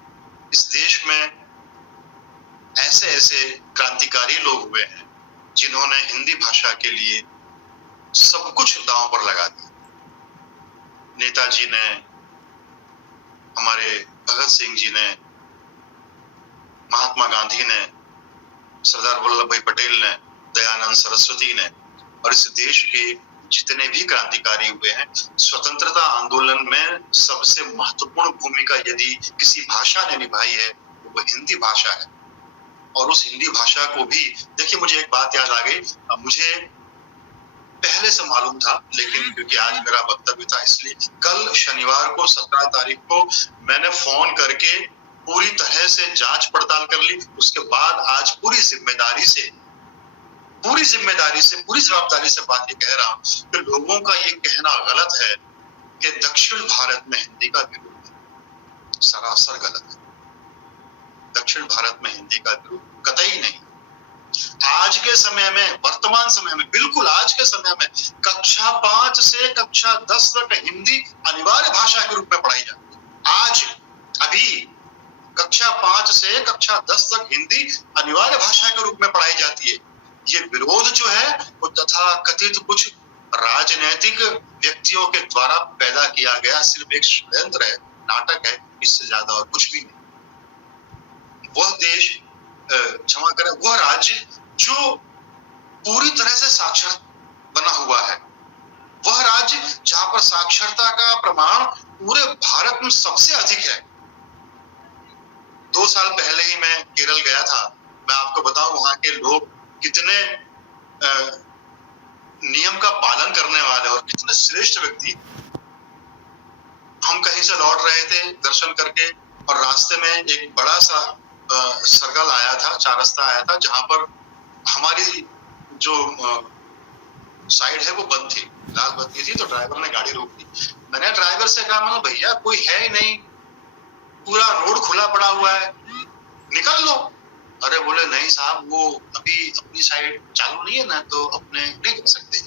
इस देश में ऐसे ऐसे क्रांतिकारी लोग हुए हैं जिन्होंने हिंदी भाषा के लिए सब कुछ दांव पर लगा दिया। नेताजी ने, हमारे भगत सिंह जी ने, महात्मा गांधी ने, सरदार वल्लभ भाई पटेल ने, दयानंद सरस्वती ने, और इस देश के जितने भी क्रांतिकारी हुए हैं, स्वतंत्रता आंदोलन में सबसे महत्वपूर्ण भूमिका यदि किसी भाषा ने निभाई है तो वो हिंदी भाषा है। और उस हिंदी भाषा को भी, देखिए मुझे एक बात याद आ गई, मुझे पहले से मालूम था, लेकिन क्योंकि आज मेरा वक्तव्य था इसलिए कल शनिवार को 17 तारीख को मैंने फोन करके पूरी तरह से जांच पड़ताल कर ली। उसके बाद आज पूरी जिम्मेदारी से, पूरी जवाबदारी से बात ये कह रहा हूं कि लोगों का ये कहना गलत है कि दक्षिण भारत में हिंदी का विरोध, सरासर गलत है। दक्षिण भारत में हिंदी का विरोध कतई नहीं। आज के समय में, वर्तमान समय में, बिल्कुल आज के समय में कक्षा 5 से कक्षा 10 तक हिंदी अनिवार्य भाषा के रूप में पढ़ाई जाती है। आज अभी कक्षा 5 से कक्षा 10 तक हिंदी अनिवार्य भाषा के रूप में पढ़ाई जाती है। ये विरोध जो है वो तथा कथित कुछ राजनैतिक व्यक्तियों के द्वारा पैदा किया गया सिर्फ एक षड्यंत्र है, नाटक है, इससे ज्यादा और कुछ भी नहीं। वह देश, क्षमा करें, वह राज्य जो पूरी तरह से साक्षर बना हुआ है, वह राज्य जहां पर साक्षरता का प्रमाण पूरे भारत में सबसे अधिक है। 2 साल पहले ही मैं केरल गया था। मैं आपको बताऊं वहां के लोग कितने नियम का पालन करने वाले और कितने श्रेष्ठ व्यक्ति। हम कहीं से लौट रहे थे दर्शन करके और रास्ते में एक बड़ा सा सर्कल आया था, 4 रास्ता आया था, जहां पर हमारी जो साइड है वो बंद थी, लाल बत्ती थी, तो ड्राइवर ने गाड़ी रोक दी। मैंने ड्राइवर से कहा, मतलब भैया कोई है ही नहीं, पूरा रोड खुला पड़ा हुआ है, निकल लो। अरे बोले नहीं साहब, वो अभी अपनी साइड चालू नहीं है ना, तो अपने नहीं जा सकते।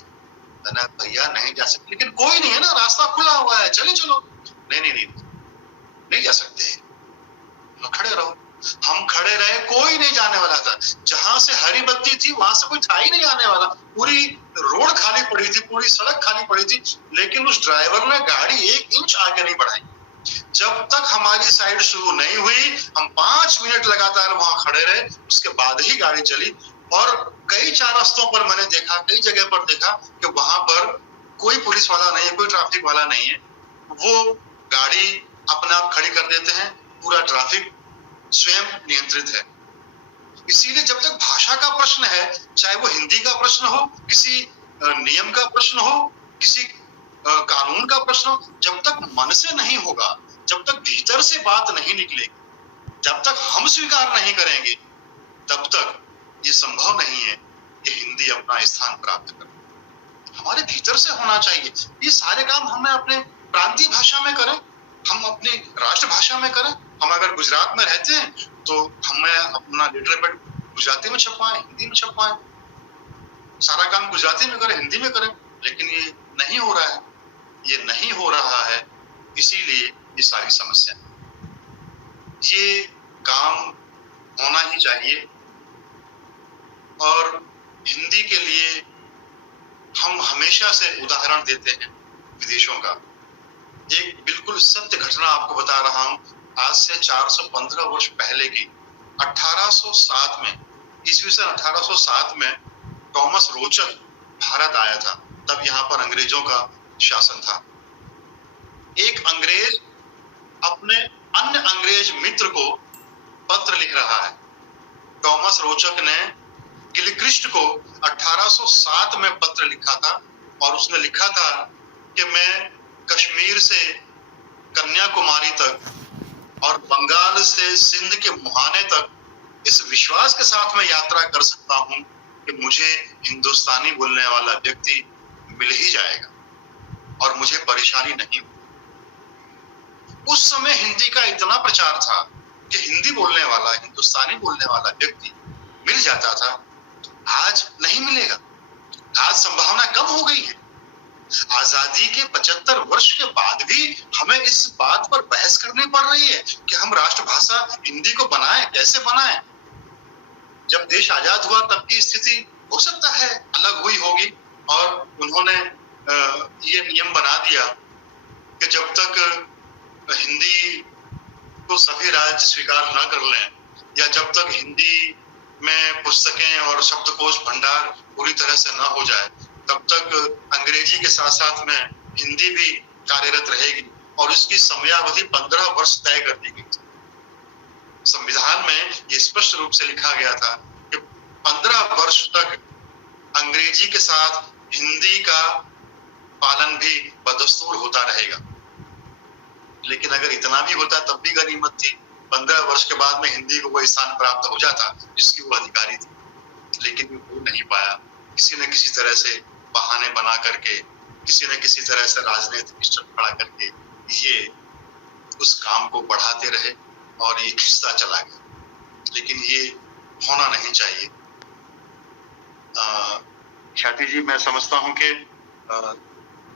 मैंने भैया नहीं जा सकते, लेकिन कोई नहीं है ना, रास्ता खुला हुआ है, चले चलो। नहीं जा सकते, खड़े रहो। हम खड़े रहे, कोई नहीं जाने वाला था। जहां से हरी बत्ती थी वहां से कोई था ही नहीं आने वाला। पूरी रोड खाली पड़ी थी, पूरी सड़क खाली पड़ी थी, लेकिन उस ड्राइवर ने गाड़ी 1 इंच आगे नहीं बढ़ाई। जब तक हमारी साइड शुरू नहीं हुई, हम 5 मिनट लगातार वहां खड़े रहे, उसके बाद ही गाड़ी चली। और कई 4 रास्तों पर मैंने देखा, कई जगह पर देखा कि वहां पर कोई पुलिस वाला नहीं है, कोई ट्रैफिक वाला नहीं है, वो गाड़ी अपने आप खड़ी कर देते हैं, पूरा ट्रैफिक स्वयं नियंत्रित है। इसीलिए जब तक भाषा का प्रश्न है, चाहे वो हिंदी का प्रश्न हो, किसी नियम का प्रश्न हो, किसी कानून का प्रश्न हो, जब तक मन से नहीं होगा, जब तक भीतर से बात नहीं निकलेगी, जब तक हम स्वीकार नहीं करेंगे, तब तक ये संभव नहीं है कि हिंदी अपना स्थान प्राप्त करे। हमारे भीतर से होना चाहिए। ये सारे काम हमें अपने प्रांतीय भाषा में करें, हम अपनी राष्ट्रभाषा में करें। हम अगर गुजरात में रहते हैं तो हमें अपना लिटरेचर गुजराती में छपवाएं, हिंदी में छपवाएं, सारा काम गुजराती में करें, हिंदी में करें। लेकिन ये नहीं हो रहा है, ये नहीं हो रहा है, इसीलिए ये सारी समस्या। ये काम होना ही चाहिए। और हिंदी के लिए हम हमेशा से उदाहरण देते हैं विदेशों का। एक बिल्कुल सत्य घटना आपको बता रहा हूं, आज से 415 वर्ष पहले की 1807 में, ईस्वी सन 1807 में थॉमस रोचक भारत आया था। तब यहाँ पर अंग्रेजों का शासन था। एक अंग्रेज अपने अन्य अंग्रेज मित्र को पत्र लिख रहा है। थॉमस रोचक ने गिलक्रिस्ट को 1807 में पत्र लिखा था और उसने लिखा था कि मैं कश्मीर से कन्याकुमारी तक और बंगाल से सिंध के मुहाने तक इस विश्वास के साथ में यात्रा कर सकता हूं कि मुझे हिंदुस्तानी बोलने वाला व्यक्ति मिल ही जाएगा और मुझे परेशानी नहीं होगी। उस समय हिंदी का इतना प्रचार था कि हिंदी बोलने वाला, हिंदुस्तानी बोलने वाला व्यक्ति मिल जाता था। आज नहीं मिलेगा। आज संभावना कम हो गई है। आजादी के 75 वर्ष के बाद भी हमें इस बात पर बहस करनी पड़ रही है कि हम राष्ट्रभाषा हिंदी को बनाएं, कैसे बनाएं। जब देश आजाद हुआ तब की स्थिति हो सकता है अलग हुई होगी, और उन्होंने ये नियम बना दिया कि जब तक हिंदी को सभी राज्य स्वीकार न कर लें, या जब तक हिंदी में पुस्तकें और शब्दकोश भंडार पूरी तरह से न हो जाए, तब तक अंग्रेजी के साथ साथ में हिंदी भी कार्यरत रहेगी। और इसकी समयावधि 15 वर्ष तय कर दी गई। संविधान में ये स्पष्ट रूप से लिखा गया था कि 15 वर्ष तक अंग्रेजी के साथ हिंदी का पालन भी बदस्तूर होता रहेगा। लेकिन अगर इतना भी होता तब भी गनीमत थी। 15 वर्ष के बाद में हिंदी को वही स्थान प्राप्त हो जाता जिसकी वो अधिकारी थी, लेकिन वो हो नहीं पाया। किसी न किसी तरह से बहाने बना करके, किसी न किसी तरह से राजनीतिक स्टंट खड़ा करके ये उस काम को बढ़ाते रहे और ये खिंचता चला गया। लेकिन ये होना नहीं चाहिए। ख्याति जी, मैं समझता हूँ कि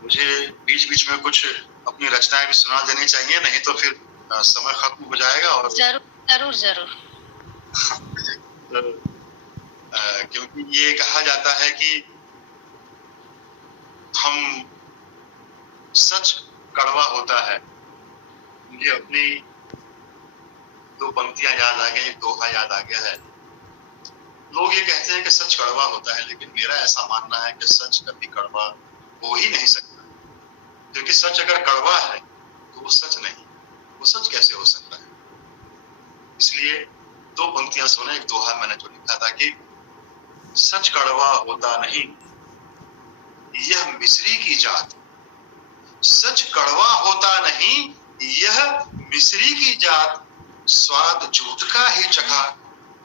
मुझे बीच बीच में कुछ अपनी रचनाएं भी सुना देनी चाहिए, नहीं तो फिर समय खत्म हो जाएगा। और जरूर जरूर क्योंकि ये कहा जाता है कि हम सच कड़वा होता है। मुझे अपनी 2 पंक्तियां याद आ गई, एक दोहा याद आ गया है। लोग ये कहते हैं कि सच कड़वा होता है, लेकिन मेरा ऐसा मानना है कि सच कभी कड़वा हो ही नहीं सकता। क्योंकि सच अगर कड़वा है तो वो सच नहीं, वो सच कैसे हो सकता है। इसलिए 2 पंक्तियां सुने, एक दोहा मैंने जो लिखा था कि सच कड़वा होता नहीं, यह मिस्री की जात। सच कड़वा होता नहीं, यह मिस्री की जात। स्वाद झूठ का ही चखा,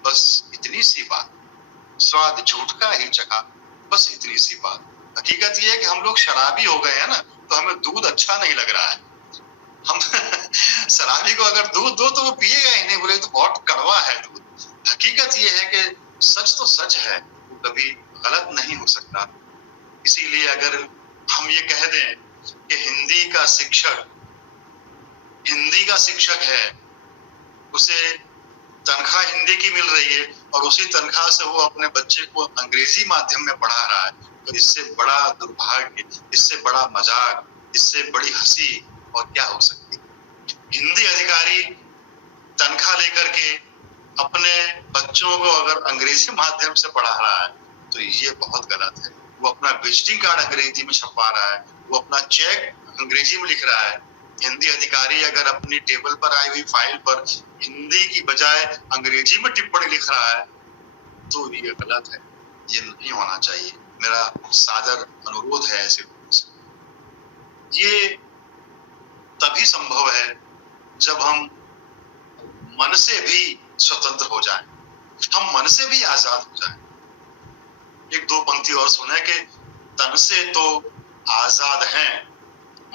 बस इतनी सी बात। स्वाद झूठ का ही चखा, बस इतनी सी बात। हकीकत यह है कि हम लोग शराबी हो गए हैं ना, तो हमें दूध अच्छा नहीं लग रहा है। हम शराबी को अगर दूध दो तो वो पिएगा ही नहीं, बोले तो बहुत कड़वा है दूध। हकीकत यह है कि सच तो सच है, वो कभी गलत नहीं हो सकता। इसीलिए अगर हम ये कह दें कि हिंदी का शिक्षक है, उसे तनख्वाह हिंदी की मिल रही है और उसी तनख्वाह से वो अपने बच्चे को अंग्रेजी माध्यम में पढ़ा रहा है, तो इससे बड़ा दुर्भाग्य, इससे बड़ा मजाक, इससे बड़ी हंसी और क्या हो सकती है। हिंदी अधिकारी तनख्वाह लेकर के अपने बच्चों को अगर अंग्रेजी माध्यम से पढ़ा रहा है तो ये बहुत गलत है। वो अपना विजिटिंग कार्ड अंग्रेजी में छपवा रहा है, वो अपना चेक अंग्रेजी में लिख रहा है। हिंदी अधिकारी अगर अपनी टेबल पर आई हुई फाइल पर हिंदी की बजाय अंग्रेजी में टिप्पणी लिख रहा है तो ये गलत है, ये नहीं होना चाहिए। मेरा सादर अनुरोध है ऐसे लोगों से। ये तभी संभव है जब हम मन से भी स्वतंत्र हो जाएं, हम मन से भी आजाद हो जाएं। एक 2 पंक्ति और सुने कि तन से तो आजाद हैं,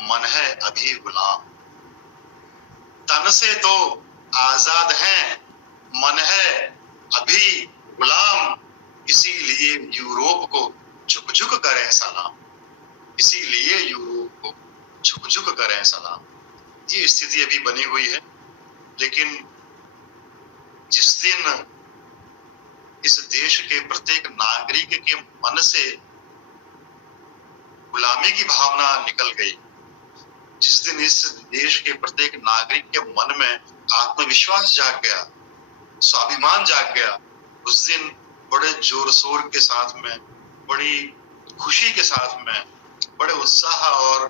मन है अभी गुलाम। तन से तो आजाद हैं, मन है अभी गुलाम। इसीलिए यूरोप को झुक झुक करें सलाम। इसीलिए यूरोप को झुक झुक करें सलाम। ये स्थिति अभी बनी हुई है, लेकिन जिस दिन इस देश के प्रत्येक नागरिक के मन से गुलामी की भावना निकल गई, जिस दिन इस देश के प्रत्येक नागरिक के मन में आत्मविश्वास जाग गया, स्वाभिमान जाग गया, उस दिन बड़े जोर शोर के साथ में, बड़ी खुशी के साथ में, बड़े उत्साह और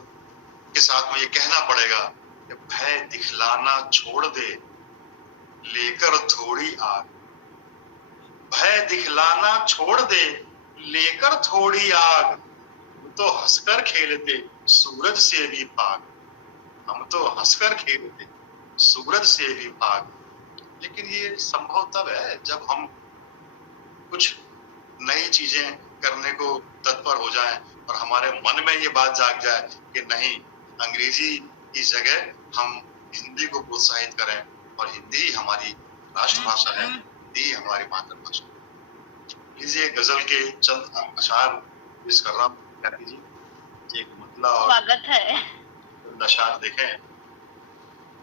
के साथ में ये कहना पड़ेगा कि भय दिखलाना छोड़ दे, लेकर थोड़ी आग। भय दिखलाना छोड़ दे, लेकर थोड़ी आग। हम तो हंसकर खेलते सूरज से भी भाग। हम तो हंसकर खेलते सूरज से भी भाग। लेकिन ये संभव तब है जब हम कुछ नई चीजें करने को तत्पर हो जाएं और हमारे मन में ये बात जाग जाए कि नहीं, अंग्रेजी की जगह हम हिंदी को प्रोत्साहित करें और हिंदी हमारी राष्ट्रभाषा है, हिंदी हमारी मातृभाषा। लीजिए गजल के चंद अशार पेश कर रहा हूँ। एक मतला और स्वागत है। अशार देखें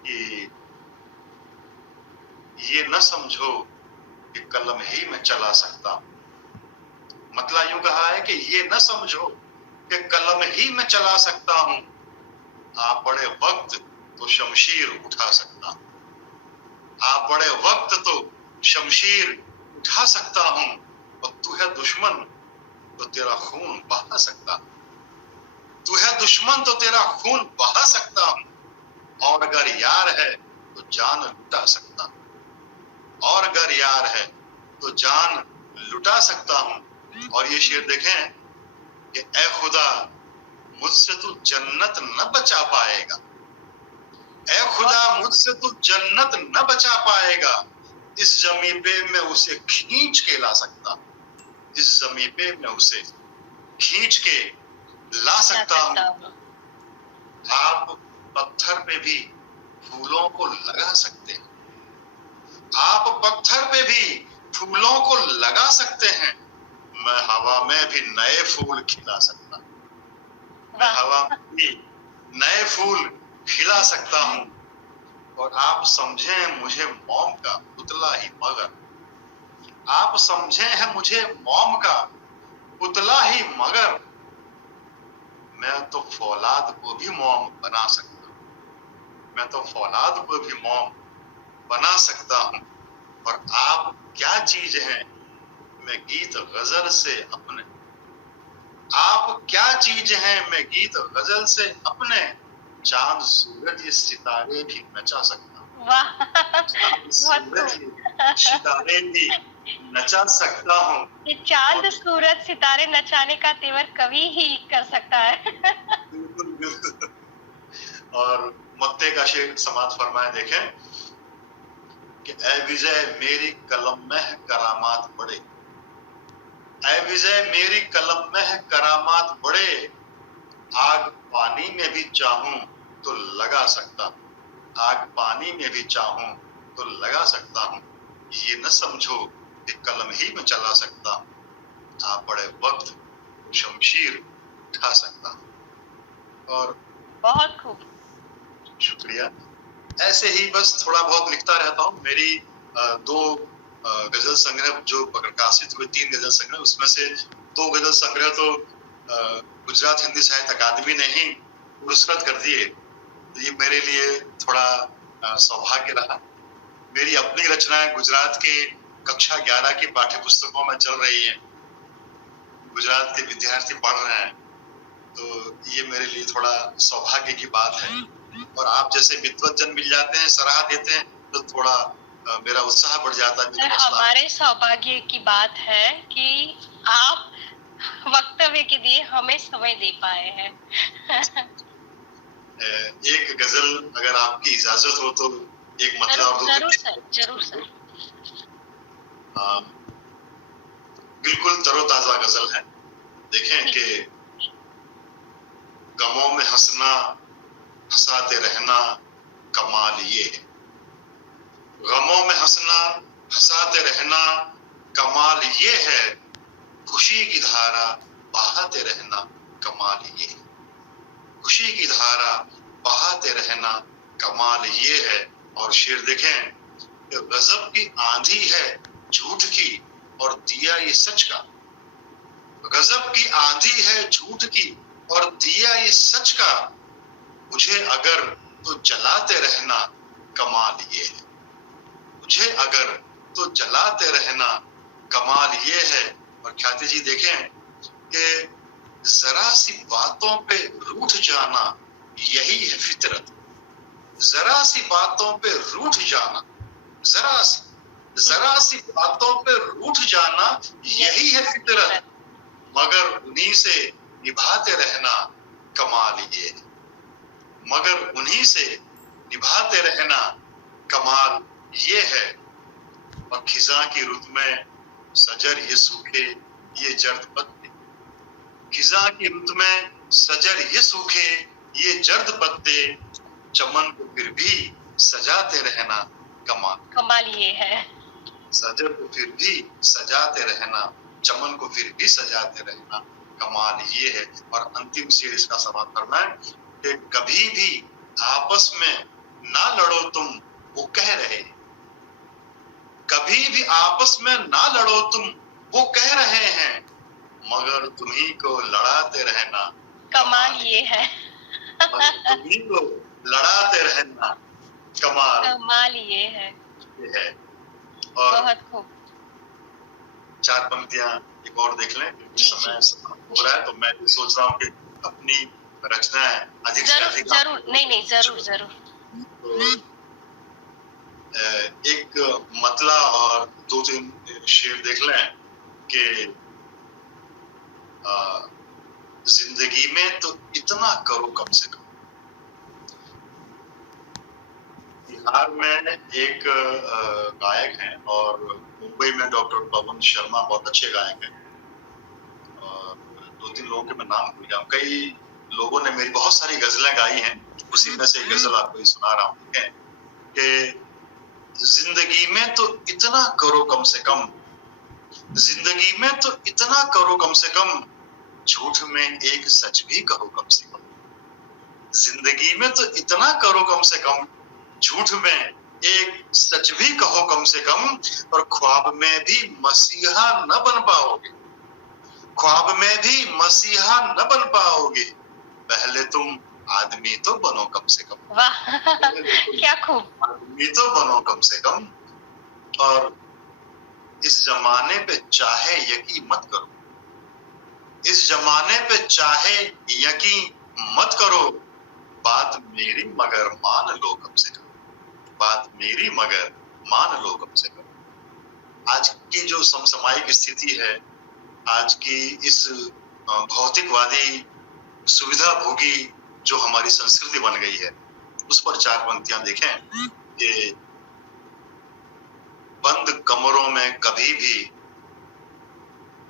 कि ये न समझो कि कलम ही में चला सकता हूं। मतलब यूं कहा है कि ये न समझो कि कलम ही में चला सकता हूं, आप बड़े वक्त तो शमशीर उठा सकता हूं। आप बड़े वक्त तो शमशीर उठा सकता हूं, और तू है दुश्मन तो तेरा खून बहा सकता हूं। तू है दुश्मन तो तेरा खून बहा सकता हूं, और अगर यार है तो जान लुटा सकता हूं। और अगर यार है तो जान लुटा सकता हूं। और ये शेर देखें कि ऐ खुदा मुझसे तू जन्नत न बचा पाएगा, ऐ खुदा मुझसे तू जन्नत न बचा पाएगा, इस जमी पे मैं उसे खींच के ला सकता हूं। इस जमी पे मैं उसे खींच के ला सकता हूं। आप पत्थर पे भी फूलों को लगा सकते हैं, आप पत्थर पे भी फूलों को लगा सकते हैं। मैं हवा में भी नए फूल खिला सकता हूं। मैं हवा में भी नए फूल खिला सकता हूं। और आप समझे मुझे मौम का पुतला ही मगर, आप समझे हैं मुझे मौम का पुतला ही मगर, मैं तो फौलाद को भी मौम बना सकता हूं। मैं तो फौलाद को भी मौम बना सकता हूं। और आप क्या चीज हैं मैं गीत गजल से अपने, आप क्या चीज हैं मैं गीत गजल से अपने, चांद सूरज ये सितारे भी नचा सकता हूं। चांद सूरज ये सितारे भी नचा सकता हूं। ये चांद सूरज सितारे नचाने का तेवर कवि ही कर सकता है। और मत्ते का शेर समाज फरमाए देखें कि ऐ विजय मेरी कलम में है करामात बड़े, ऐ विजय मेरी कलम में है करामात बड़े, आग पानी में भी चाहूं तो लगा सकता हूं। आग पानी में भी चाहूं तो लगा सकता हूं। ये न समझो कि कलम ही में चला सकता हूं, आप बड़े वक्त शमशीर उठा सकता हूं। और बहुत खूब, शुक्रिया। ऐसे ही बस थोड़ा बहुत लिखता रहता हूँ। मेरी दो गजल संग्रह जो प्रकाशित हुए, 3 गजल संग्रह, उसमें से 2 गजल संग्रह तो गुजरात हिंदी साहित्य अकादमी ने ही पुरस्कृत कर दिए। तो ये मेरे लिए थोड़ा सौभाग्य रहा। मेरी अपनी रचनाएं गुजरात के कक्षा 11 की पाठ्य पुस्तकों में चल रही हैं, गुजरात के विद्यार्थी पढ़ रहे हैं, तो ये मेरे लिए थोड़ा सौभाग्य की बात है। और आप जैसे विद्वत जन मिल जाते हैं, सलाह देते हैं, तो थोड़ा मेरा उत्साह बढ़ जाता है। हमारे सौभाग्य की बात है कि आप वक्तव्य के लिए हमें समय दे पाए हैं। एक गजल अगर आपकी इजाजत हो तो एक मतलब जरूर सर, जरूर सर। बिल्कुल तरोताजा गजल है। देखें कि गमों में हंसना हंसाते रहना कमाल ये है, गमों में हंसना हंसाते रहना कमाल ये है, खुशी की धारा बहाते रहना कमाल ये है, खुशी की धारा बहाते रहना कमाल ये है। और शेर देखें, गजब की आंधी है झूठ की और दिया ये सच का, गजब की आंधी है झूठ की और दिया ये सच का, मुझे अगर तो जलाते रहना कमाल ये है, मुझे अगर तो जलाते रहना कमाल ये है। और ख्याति जी देखें कि जरा सी बातों पे रूठ जाना यही है फितरत, जरा सी बातों पे रूठ जाना, जरा सी बातों पे रूठ जाना यही है फितरत, मगर उन्हीं से निभाते रहना कमाल ये है, मगर उन्हीं से निभाते रहना कमाल ये है। और खिजा की रुत में सजर ये सूखे ये जर्द पत्ते, खिजा की रुत में सजर ये सूखे ये जर्द पत्ते, चमन को फिर भी सजाते रहना कमाल ये है, सजर को फिर भी सजाते रहना, चमन को फिर भी सजाते रहना कमाल ये है। और अंतिम शेर इसका समाप्त करना है कि कभी भी आपस में ना लड़ो तुम वो कह रहे, कभी भी आपस में ना लड़ो तुम, वो कह रहे हैं, मगर तुम्ही को लड़ाते रहना कमाल ये है। मगर तुम्ही को लड़ाते रहना कमाल ये है। और बहुत खूब। 4 पंक्तियां एक और देख लें, समय हो रहा है तो मैं सोच रहा हूँ कि अपनी रचनाएं अधिक से अधिक जरूर नहीं जरूर तो एक मतला और 2-3 शेर देख लें कि जिंदगी में तो इतना करो कम से कम। बिहार में एक गायक हैं और मुंबई में डॉक्टर पवन शर्मा बहुत अच्छे गायक हैं और 2-3 लोगों के मैं नाम भूल गया। कई लोगों ने मेरी बहुत सारी गजलें गाई हैं, उसी में से एक गजल आपको सुना रहा हूँ कि जिंदगी में तो इतना करो कम से कम, जिंदगी में तो इतना करो कम से कम, झूठ में एक सच भी कहो कम से कम। जिंदगी में तो इतना करो कम से कम, झूठ में एक सच भी कहो कम से कम, और ख्वाब में भी मसीहा न बन पाओगे, ख्वाब में भी मसीहा न बन पाओगे, पहले तुम आदमी तो बनो कम से कम। वाह क्या खूब। आदमी तो बनो कम से कम, और इस जमाने पे चाहे यकीन मत करो, इस जमाने पे चाहे यकीन मत करो, बात मेरी मगर मान लो कम से कम, बात मेरी मगर मान लो कम से कम। आज की जो समसामयिक स्थिति है, आज की इस भौतिकवादी सुविधा भोगी जो हमारी संस्कृति बन गई है, उस पर 4 पंक्तियां देखें कि बंद कमरों में कभी भी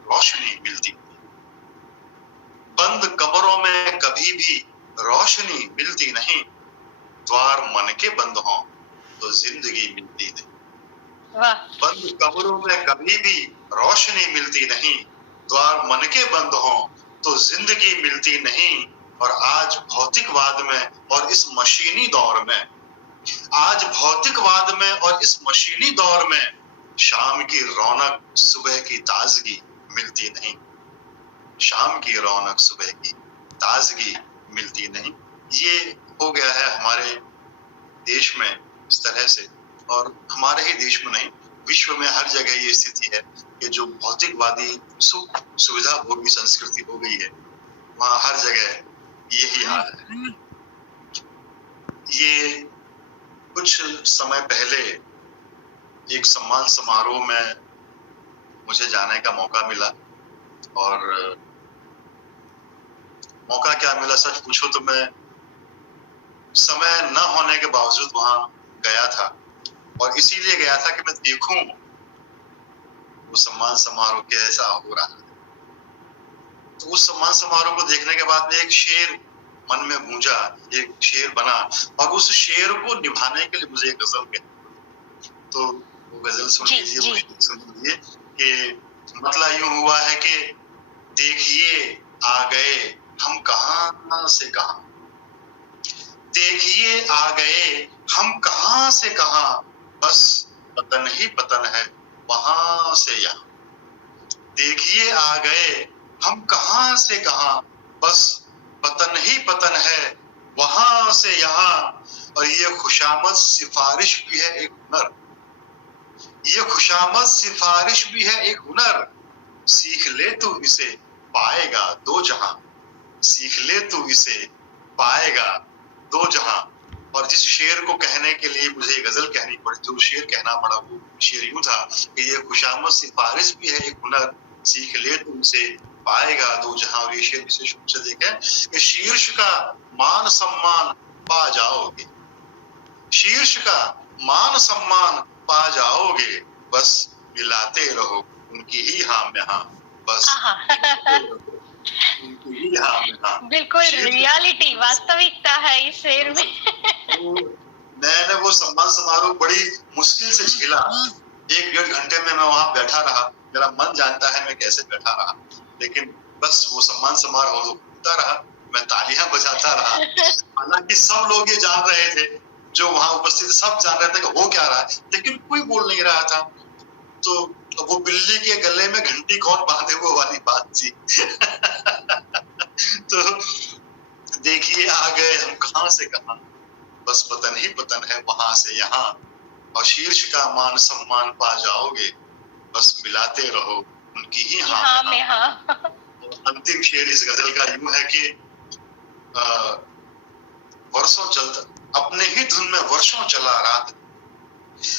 रोशनी मिलती नहीं, बंद कमरों में कभी भी रोशनी मिलती नहीं, द्वार मन के बंद हों तो जिंदगी मिलती नहीं। बंद कमरों में कभी भी रोशनी मिलती नहीं, द्वार मन के बंद हों तो जिंदगी मिलती नहीं। और आज भौतिकवाद में और इस मशीनी दौर में, आज भौतिकवाद में और इस मशीनी दौर में शाम की रौनक सुबह की ताजगी मिलती नहीं, शाम की रौनक सुबह की ताजगी मिलती नहीं। ये हो गया है हमारे देश में इस तरह से, और हमारे ही देश में नहीं, विश्व में हर जगह ये स्थिति है कि जो भौतिकवादी सुख सुविधा भोगी संस्कृति हो गई है, वहाँ हर जगह यही हाल है। ये कुछ समय पहले एक सम्मान समारोह में मुझे जाने का मौका मिला, और मौका क्या मिला सच पूछो तो मैं समय न होने के बावजूद वहां गया था, और इसीलिए गया था कि मैं देखूं वो सम्मान समारोह कैसा हो रहा है। तो उस सम्मान समारोह को देखने के बाद में एक शेर मन में गूंजा, एक शेर बना, और उस शेर को निभाने के लिए मुझे एक गजल के, तो वो गजल सुन लीजिए, वो सुन लीजिए कि मतलब यूं हुआ है कि देखिए आ गए हम कहां से कहां, देखिए आ गए हम कहां से कहां, बस पतन ही पतन है वहां से यहाँ। देखिए आ गए हम कहां से कहां, बस पतन ही पतन है वहां से यहाँ। और ये खुशामद सिफारिश भी है एक हुनर, ये खुशामद सिफारिश भी है एक हुनर, सीख ले तू इसे पाएगा दो जहां, सीख ले तू इसे पाएगा दो जहां। और जिस शेर को कहने के लिए मुझे गजल कहनी पड़ी, जो शेर कहना पड़ा, वो शेर यूं था कि ये खुशामद सिफारिश भी है एक हुनर, सीख ले तू इसे पाएगा दो जहां। और ये शेर विशेष रूप से देखें कि शीर्ष का मान सम्मान पा जाओगे, शीर्ष का मान सम्मान पा जाओगे, बस मिलाते रहो उनकी ही हाँ में हाँ, बस उनकी ही हाँ में हाँ। बिल्कुल रियलिटी, वास्तविकता है इस शेर में। मैंने वो सम्मान समारोह बड़ी मुश्किल से झेला, 1-1.5 घंटे में मैं वहां बैठा रहा, मेरा मन जानता है मैं कैसे बैठा रहा, लेकिन बस वो सम्मान समारोह होता रहा, मैं तालियां बजाता रहा। हालांकि सब लोग ये जान रहे थे, जो वहां उपस्थित सब जान रहे थे कि हो क्या रहा है, लेकिन कोई बोल नहीं रहा था। तो वो बिल्ली के गले में घंटी कौन बांधे, वो वाली बात थी। तो देखिए आ गए हम कहां से कहां, बस पतन ही पतन है वहां से यहाँ, और शीर्ष का मान सम्मान पा जाओगे, बस मिलाते रहो उनकी ही हाँ में हाँ। अंतिम शेर इस गजल का यूं है कि वर्षों चलता अपने ही धुन में वर्षों चला रात,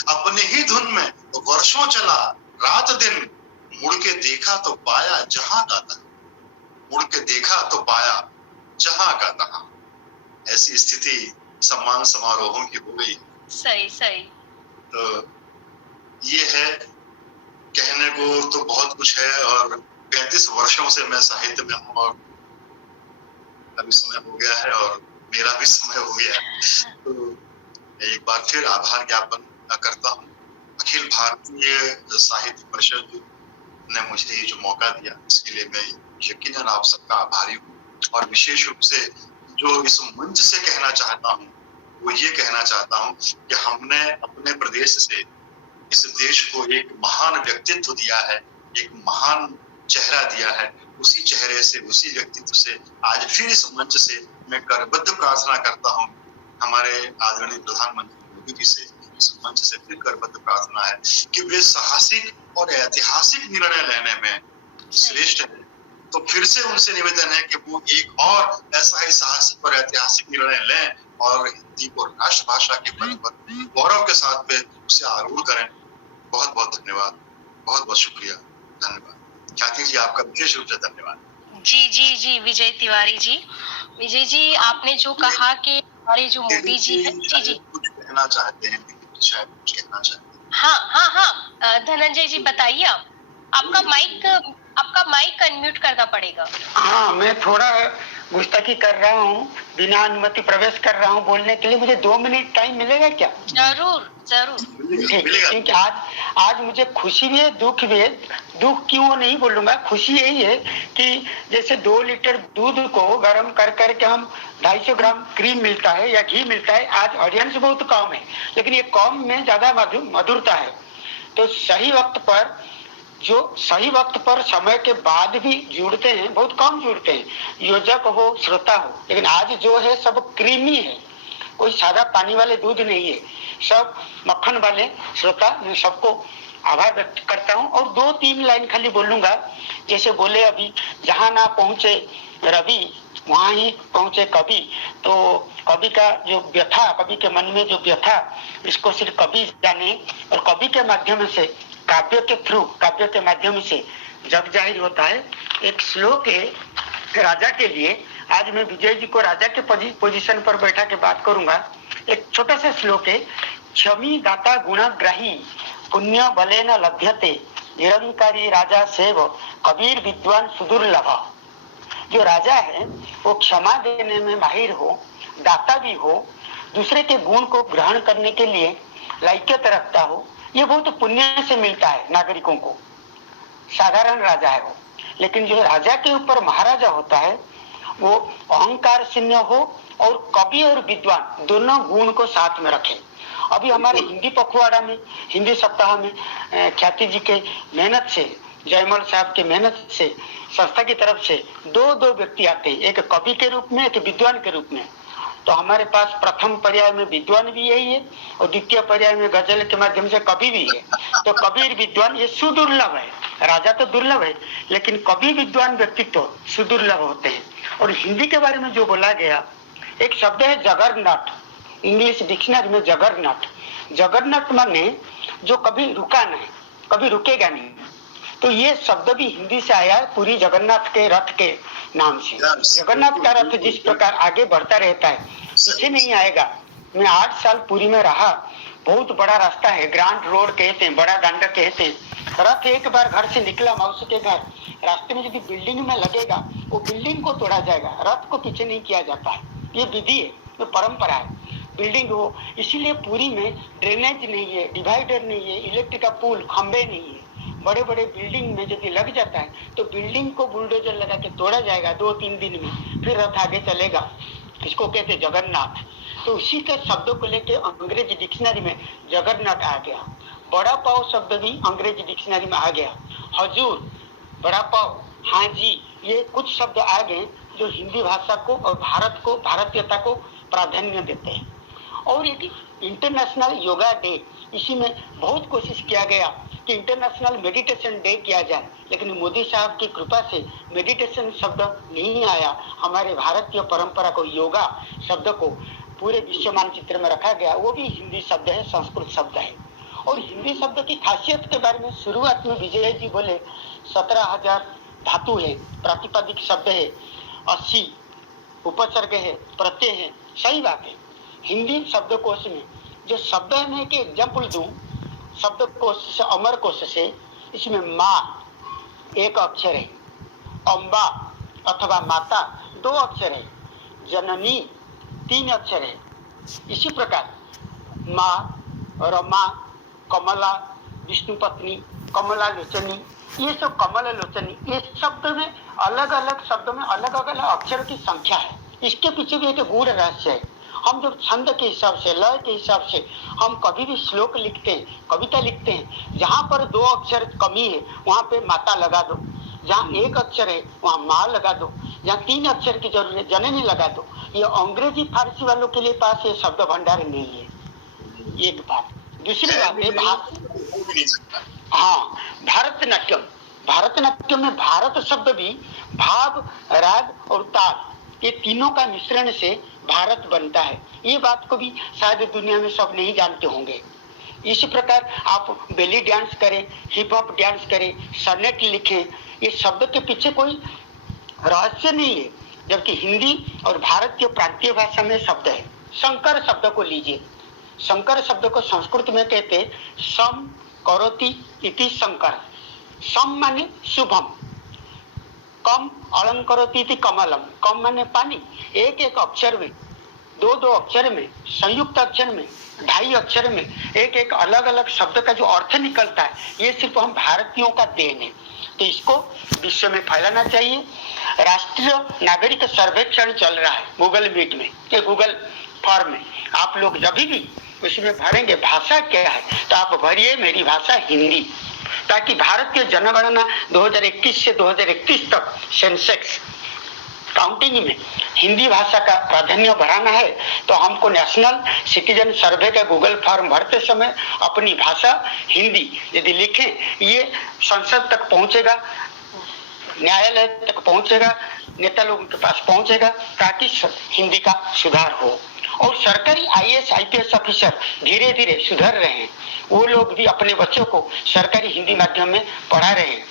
अपने ही धुन में वर्षों चला रात दिन, मुड़ के देखा तो पाया जहां का तहां, मुड़ के देखा तो पाया जहां का तहां। ऐसी स्थिति सम्मान समारोहों की हो गई। सही सही। तो ये है, कहने को तो बहुत कुछ है, और 35 वर्षों से मैं साहित्य में हूँ, और अभी समय हो गया है और मेरा भी समय हो गया है। तो एक बार फिर आभार ज्ञापन करता हूँ अखिल भारतीय साहित्य परिषद ने मुझे ये जो मौका दिया, इसके लिए मैं यकीनन आप सबका आभारी हूँ। और विशेष रूप से जो इस मंच से कहना चाहता हूँ, वो ये कहना चाहता हूँ कि हमने अपने प्रदेश से इस देश को एक महान व्यक्तित्व दिया है, एक महान चेहरा दिया है। उसी चेहरे से, उसी व्यक्तित्व से आज फिर इस मंच से मैं करबद्ध प्रार्थना करता हूँ हमारे आदरणीय प्रधानमंत्री मोदी जी से, इस मंच से फिर करबद्ध प्रार्थना है कि वे साहसिक और ऐतिहासिक निर्णय लेने में श्रेष्ठ है। तो फिर से उनसे निवेदन है कि वो एक और ऐसा ही साहसिक और ऐतिहासिक निर्णय लें और हिंदी को राष्ट्रभाषा के पद पर गौरव के साथ में उसे आरूढ़ करें। बहुत बहुत धन्यवाद, बहुत बहुत शुक्रिया, धन्यवाद। ख्याति जी, आपका विशेष रूप से धन्यवाद। जी जी जी विजय तिवारी जी, विजय जी आपने जो कहा कि हमारे जो मोदी जी है, जी जी कुछ कहना चाहते हैं, शायद कुछ कहना चाहते हैं। हाँ हाँ हाँ, धनंजय जी बताइए। आप आपका माइक अनम्यूट करना पड़ेगा। हाँ, मैं थोड़ा गुस्ताखी कर रहा हूँ, बिना अनुमति प्रवेश कर रहा हूँ बोलने के लिए। मुझे 2 मिनट टाइम मिलेगा क्या? जरूर जरूर। क्योंकि आज मुझे खुशी भी है, दुख भी है। दुख क्यों नहीं बोलूंगा, खुशी यही है कि जैसे 2 लीटर दूध को गर्म कर करके हम 250 ग्राम क्रीम मिलता है या घी मिलता है। आज ऑडियंस बहुत कम है, लेकिन ये कम में ज्यादा मधुरता है। तो सही वक्त पर समय के बाद भी जुड़ते हैं, बहुत कम जुड़ते हैं, योजक हो श्रोता हो। लेकिन आज जो है सब क्रीमी है, कोई सादा पानी वाले दूध नहीं है, सब मक्खन वाले श्रोता। मैं सबको आभार व्यक्त करता हूँ। और 2-3 लाइन खाली बोलूंगा। जैसे बोले अभी, जहां ना पहुंचे रवि वहां ही पहुंचे कवि। तो कवि का जो व्यथा, कवि के मन में जो व्यथा, इसको सिर्फ कवि जाने, और कवि के माध्यम से, काव्य के थ्रू, काव्य के माध्यम से जग जाहिर होता है। एक श्लोक है राजा के लिए। आज मैं विजय जी को राजा के पोजीशन पर बैठा के बात करूंगा। एक छोटा सा श्लोक है। क्षमी दाता गुणग्राही पुण्य बले न लभ्यते, निरंकारी राजा सेव कबीर विद्वान सुदुर्लभ। जो राजा है वो क्षमा देने में माहिर हो, दाता भी हो, दूसरे के गुण को ग्रहण करने के लिए लायकियत रखता हो। ये बहुत पुण्य से मिलता है नागरिकों को। साधारण राजा है वो। लेकिन जो राजा के ऊपर महाराजा होता है वो अहंकार शून्य हो और कवि और विद्वान दोनों गुण को साथ में रखे। अभी हमारे हिंदी पखवाड़ा में, हिंदी सप्ताह में ख्याति जी के मेहनत से, जयमल साहब के मेहनत से, संस्था की तरफ से 2 व्यक्ति आते हैं, एक कवि के रूप में, एक विद्वान के रूप में। तो हमारे पास प्रथम पर्याय में विद्वान भी यही है और द्वितीय पर्याय में गजल के माध्यम से कवि भी है। तो कवि विद्वान ये सुदुर्लभ है। राजा तो दुर्लभ है, लेकिन कवि विद्वान व्यक्तित्व सुदुर्लभ होते हैं। और हिंदी के बारे में जो बोला गया, एक शब्द है जगरनॉट, इंग्लिश डिक्शनरी में जगरनॉट। जगरनॉट माने जो कभी रुका नहीं, कभी रुकेगा नहीं। तो ये शब्द भी हिंदी से आया है, पूरी जगन्नाथ के रथ के नाम से। जगन्नाथ का रथ जिस प्रकार आगे बढ़ता रहता है, पीछे नहीं आएगा। मैं 8 साल पुरी में रहा। बहुत बड़ा रास्ता है, ग्रांड रोड कहते हैं, बड़ा डांडा कहते हैं। रथ एक बार घर से निकला मौसी के घर, रास्ते में यदि बिल्डिंग में लगेगा वो बिल्डिंग को तोड़ा जाएगा, रथ को पीछे नहीं किया जाता है। ये विधि है, ये परंपरा है। बिल्डिंग हो, इसीलिए पुरी में ड्रेनेज नहीं है, डिवाइडर नहीं है, इलेक्ट्रिक का पुल, खंबे नहीं है। बड़े बड़े बिल्डिंग में यदि लग जाता है तो बिल्डिंग को बुलडोजर लगा के तोड़ा जाएगा 2-3 दिन में, फिर रथ आगे चलेगा। इसको कहते जगन्नाथ। तो उसी के शब्दों को लेके अंग्रेजी डिक्शनरी में जगन्नाथ आ गया। बड़ा पाव शब्द भी अंग्रेजी डिक्शनरी में आ गया। हजूर, बड़ा पाव, हाँ जी, ये कुछ शब्द आ गए जो हिंदी भाषा को और भारत को, भारतीयता को प्राधान्य देते हैं। और एक इंटरनेशनल योगा डे, इसी में बहुत कोशिश किया गया कि इंटरनेशनल मेडिटेशन डे किया जाए, लेकिन मोदी साहब की कृपा से मेडिटेशन शब्द नहीं आया। हमारे भारतीय परंपरा को, योगा शब्द को पूरे विश्व मानचित्र में रखा गया। वो भी हिंदी शब्द है, संस्कृत शब्द है। और हिंदी शब्द की खासियत के बारे में शुरुआत में विजय जी बोले 17,000 धातु है, प्रातिपदिक शब्द है, 80 उपसर्ग है, प्रत्यय है। सही बात है। हिंदी शब्दकोश में जो शब्द है, मैं एक एग्जाम्पल दूं, शब्दकोश से, अमर कोश से, इसमें माँ एक अक्षर है, अम्बा अथवा माता 2 अक्षर है, जननी 3 अक्षर है। इसी प्रकार माँ, रमा, कमला, विष्णु पत्नी, कमला लोचनी, ये सब कमला लोचनी, ये शब्द में अलग अलग शब्दों में अलग अलग अक्षर की संख्या है। इसके पीछे भी एक गूढ़ रहस्य है। हम जब छंद के हिसाब से, लय के हिसाब से हम कभी भी श्लोक लिखते हैं, कविता लिखते हैं, जहाँ पर 2 अक्षर कमी है वहाँ पे माता लगा दो, जहाँ 1 अक्षर है वहाँ माँ लगा दो, जहाँ 3 अक्षर की जरूरत है जननी लगा दो। ये अंग्रेजी फारसी वालों के लिए पास ये शब्द भंडार नहीं है। एक बात। दूसरी बात है हाँ, भारतनाट्यम। भारतनाट्यम में भारत शब्द भी भाव, राग और ताल, ये तीनों का मिश्रण से भारत बनता है। ये बात को भी शायद दुनिया में सब नहीं जानते होंगे। इसी प्रकार आप बेली डांस करें, हिप हॉप डांस करें, सनेट लिखें, ये शब्द के पीछे कोई रहस्य नहीं है, जबकि हिंदी और भारतीय प्रांतीय भाषा में शब्द है। शंकर शब्द को लीजिए। शंकर शब्द को संस्कृत में कहते सम करोति इति शंकर। सम माने शुभम, कम अलंकरोति इति कमलम। कम माने पानी, एक एक अक्षर में, 2 अक्षर में, संयुक्त अक्षर में, 2.5 अक्षर में एक एक अलग अलग शब्द का जो अर्थ निकलता है, ये सिर्फ हम भारतीयों का देन है। तो इसको विश्व में फैलाना चाहिए। राष्ट्रीय नागरिक सर्वेक्षण चल रहा है गूगल मीट में, ये गूगल फॉर्म में। आप लोग जब भी उसमें भरेंगे भाषा क्या है, तो आप भरिए मेरी भाषा हिंदी, ताकि भारतीय जनगणना 2021 से 2031 तक सेंसेक्स काउंटिंग में हिंदी भाषा का प्राधान्य बढ़ाना है। तो हमको नेशनल सिटीजन सर्वे का गूगल फॉर्म भरते समय अपनी भाषा हिंदी यदि लिखें, ये संसद तक पहुंचेगा, न्यायालय तक पहुंचेगा, नेता लोगों के पास पहुंचेगा, ताकि हिंदी का सुधार हो। और सरकारी IAS IPS ऑफिसर धीरे धीरे सुधर रहे हैं। वो लोग भी अपने बच्चों को सरकारी हिंदी माध्यम में पढ़ा रहे हैं।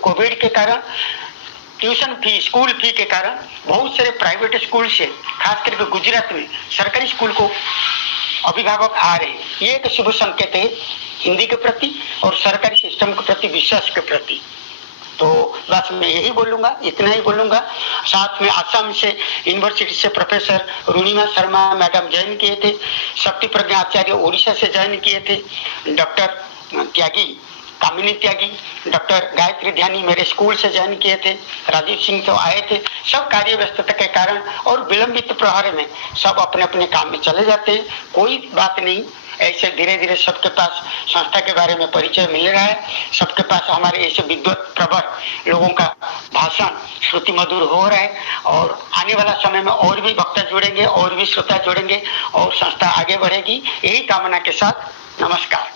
कोविड के कारण ट्यूशन फी, स्कूल फी के कारण बहुत सारे प्राइवेट स्कूल से, खास करके गुजरात में सरकारी स्कूल को अभिभावक आ रहे हैं। ये एक शुभ संकेत है हिंदी के प्रति और सरकारी सिस्टम के प्रति विश्वास के प्रति। तो बस मैं यही बोलूंगा, इतना ही बोलूंगा। साथ में आसाम से यूनिवर्सिटी से प्रोफेसर रुणिमा शर्मा मैडम ज्वाइन किए थे, शक्ति प्रज्ञा आचार्य ओडिशा से ज्वाइन किए थे, डॉक्टर त्यागी, कामिनी त्यागी, डॉक्टर गायत्री ध्यानी मेरे स्कूल से ज्वाइन किए थे, राजीव सिंह तो आए थे। सब कार्य व्यस्तता के कारण और विलंबित प्रहर में सब अपने अपने काम में चले जाते हैं। कोई बात नहीं, ऐसे धीरे धीरे सबके पास संस्था के बारे में परिचय मिल रहा है, सबके पास हमारे ऐसे विद्वत प्रवर लोगों का भाषण श्रुति मधुर हो रहा है। और आने वाला समय में और भी वक्ता जुड़ेंगे, और भी श्रोता जुड़ेंगे और संस्था आगे बढ़ेगी, यही कामना के साथ नमस्कार।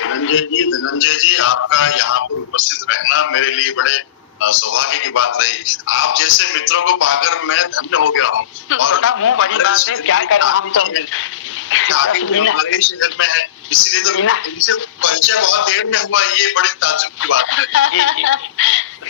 धनंजय जी, आपका यहाँ पर उपस्थित रहना मेरे लिए बड़े सौभाग्य की बात रही। आप जैसे मित्रों को पाकर मैं धन्य हो गया हूँ। और मुंह बड़ी बात है, क्या करें हम तो हमारे शहर में है, इसलिए तो इनसे परिचय बहुत देर में हुआ, ये बड़ी ताज्जुब की बात है।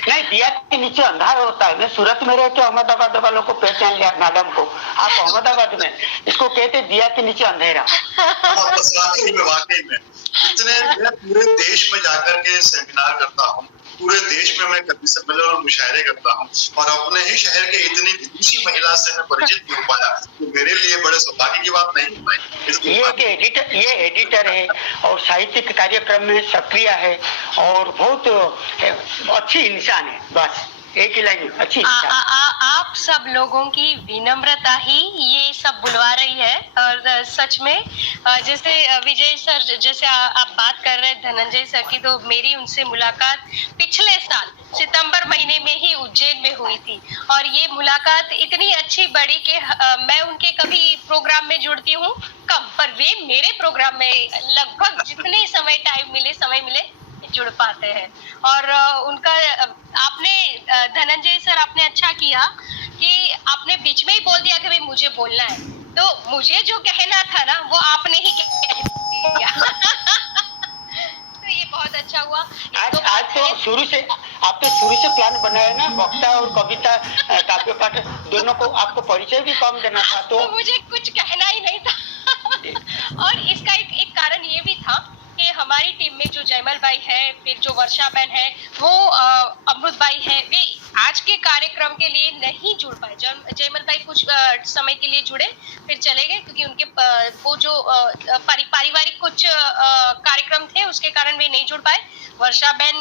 नहीं, दिया के नीचे अंधार होता है। मैं सूरत में रहते अहमदाबाद वालों को पहचान लिया, मैडम को। आप अहमदाबाद में, इसको कहते दिया के नीचे अंधेरा। वाकई में इतने, मैं पूरे देश में जाकर के सेमिनार करता हूँ, पूरे देश में मैं कभी सम्मेलन और मुशायरे करता हूँ, और अपने ही शहर के इतनी विदुषी महिला से मैं परिचित नहीं हो पाया, तो मेरे लिए बड़े सौभाग्य की बात नहीं हो पाई। ये एडिटर है और साहित्यिक कार्यक्रम में सक्रिय है और बहुत अच्छी इंसान है। बस एक ही लाइन अच्छी। आप सब लोगों की विनम्रता ही ये सब बुलवा रही है। और सच में जैसे विजय सर, जैसे आप बात कर रहे हैं धनंजय सर की, तो मेरी उनसे मुलाकात पिछले साल सितंबर महीने में ही उज्जैन में हुई थी। और ये मुलाकात इतनी अच्छी बढ़ी कि मैं उनके कभी प्रोग्राम में जुड़ती हूँ कम, पर वे मेरे प्रोग्राम में लगभग जितने समय मिले जुड़ पाते हैं। और उनका आपने धनंजय सर, आपने अच्छा किया कि आपने बीच में ही बोल दिया कि भाई मुझे बोलना है, तो मुझे जो कहना था ना वो आपने ही कह दिया। तो ये बहुत अच्छा हुआ। आज तो शुरू से आप तो शुरू से प्लान बनाया ना, वक्ता और कविता काव्य पाठ दोनों को आपको परिचय भी कम देना था, तो मुझे कुछ कहना ही नहीं था। और इसका एक कारण ये भी था कि हमारी टीम में जो जयमल भाई है, फिर जो वर्षा बहन है, वो अमृत भाई है, वे आज के कार्यक्रम के लिए नहीं जुड़ पाए। जयमल भाई कुछ समय के लिए जुड़े फिर चले गए, क्योंकि उनके वो जो पारिवारिक कुछ कार्यक्रम थे उसके कारण वे नहीं जुड़ पाए। वर्षा बहन